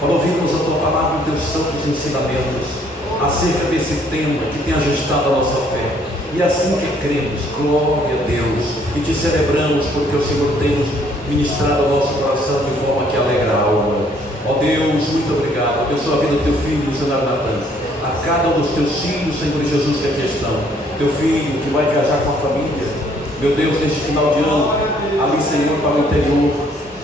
para ouvirmos a tua palavra e os teus santos ensinamentos acerca desse tema que tem ajustado a nossa fé. E assim que cremos, glória a Deus, e te celebramos porque o Senhor tem nos ministrado ao nosso coração de forma que alegra a alma. Ó Deus, muito obrigado. Abençoa a vida do teu filho, Luciano Natan, a cada um dos teus filhos, Senhor Jesus, que aqui estão. Teu filho que vai viajar com a família, meu Deus, neste final de ano, ali, Senhor, para o interior,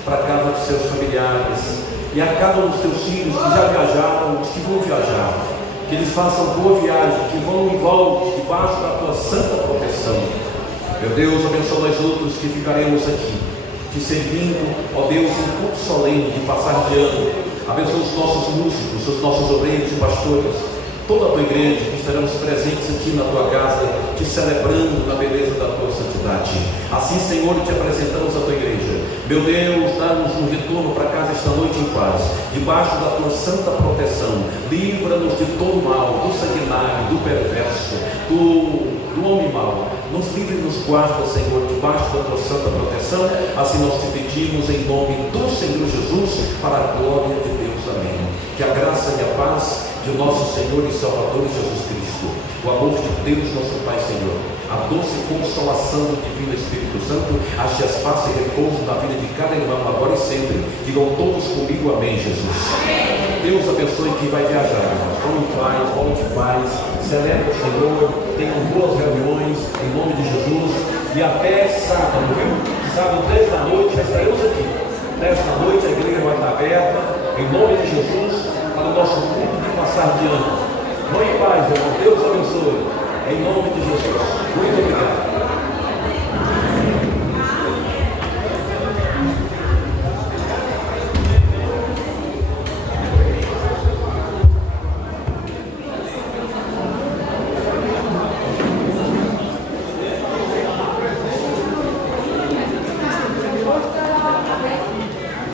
para a casa dos seus familiares, e a cada um dos teus filhos que já viajaram, os que vão viajar, que eles façam boa viagem, que vão em volta, debaixo da tua santa proteção. Meu Deus, abençoa nós outros que ficaremos aqui, te servindo, ó Deus, em culto solene de passar de ano. Abençoa os nossos músicos, os nossos obreiros e pastores, toda a tua igreja, que estaremos presentes aqui na tua casa, te celebrando na beleza da tua santidade. Assim, Senhor, te apresentamos a tua igreja. Meu Deus, dá-nos um retorno para casa esta noite em paz, debaixo da tua santa proteção. Livra-nos de todo mal, do sanguinário, do perverso, do homem mau. Nos livre e nos guarda, Senhor, debaixo da tua santa proteção. Assim nós te pedimos em nome do Senhor Jesus, para a glória de Deus. Amém. Que a graça e a paz de nosso Senhor e Salvador Jesus Cristo, o amor de Deus nosso Pai, Senhor, a doce consolação do Divino Espírito Santo, ache as paz e repouso na vida de cada irmão, agora e sempre. Digam todos comigo, amém, Jesus. Amém. Deus abençoe quem vai viajar, irmãos. Vão em paz, volte em paz, celebre o Senhor, tenham boas reuniões, em nome de Jesus, e até sábado, viu? Sábado, 10 da noite, já estaremos aqui. 10 da noite, a igreja vai estar aberta, em nome de Jesus, para o nosso culto de passar de ano. Vão em paz, irmão. Deus abençoe. Em nome de Jesus. Muito obrigado.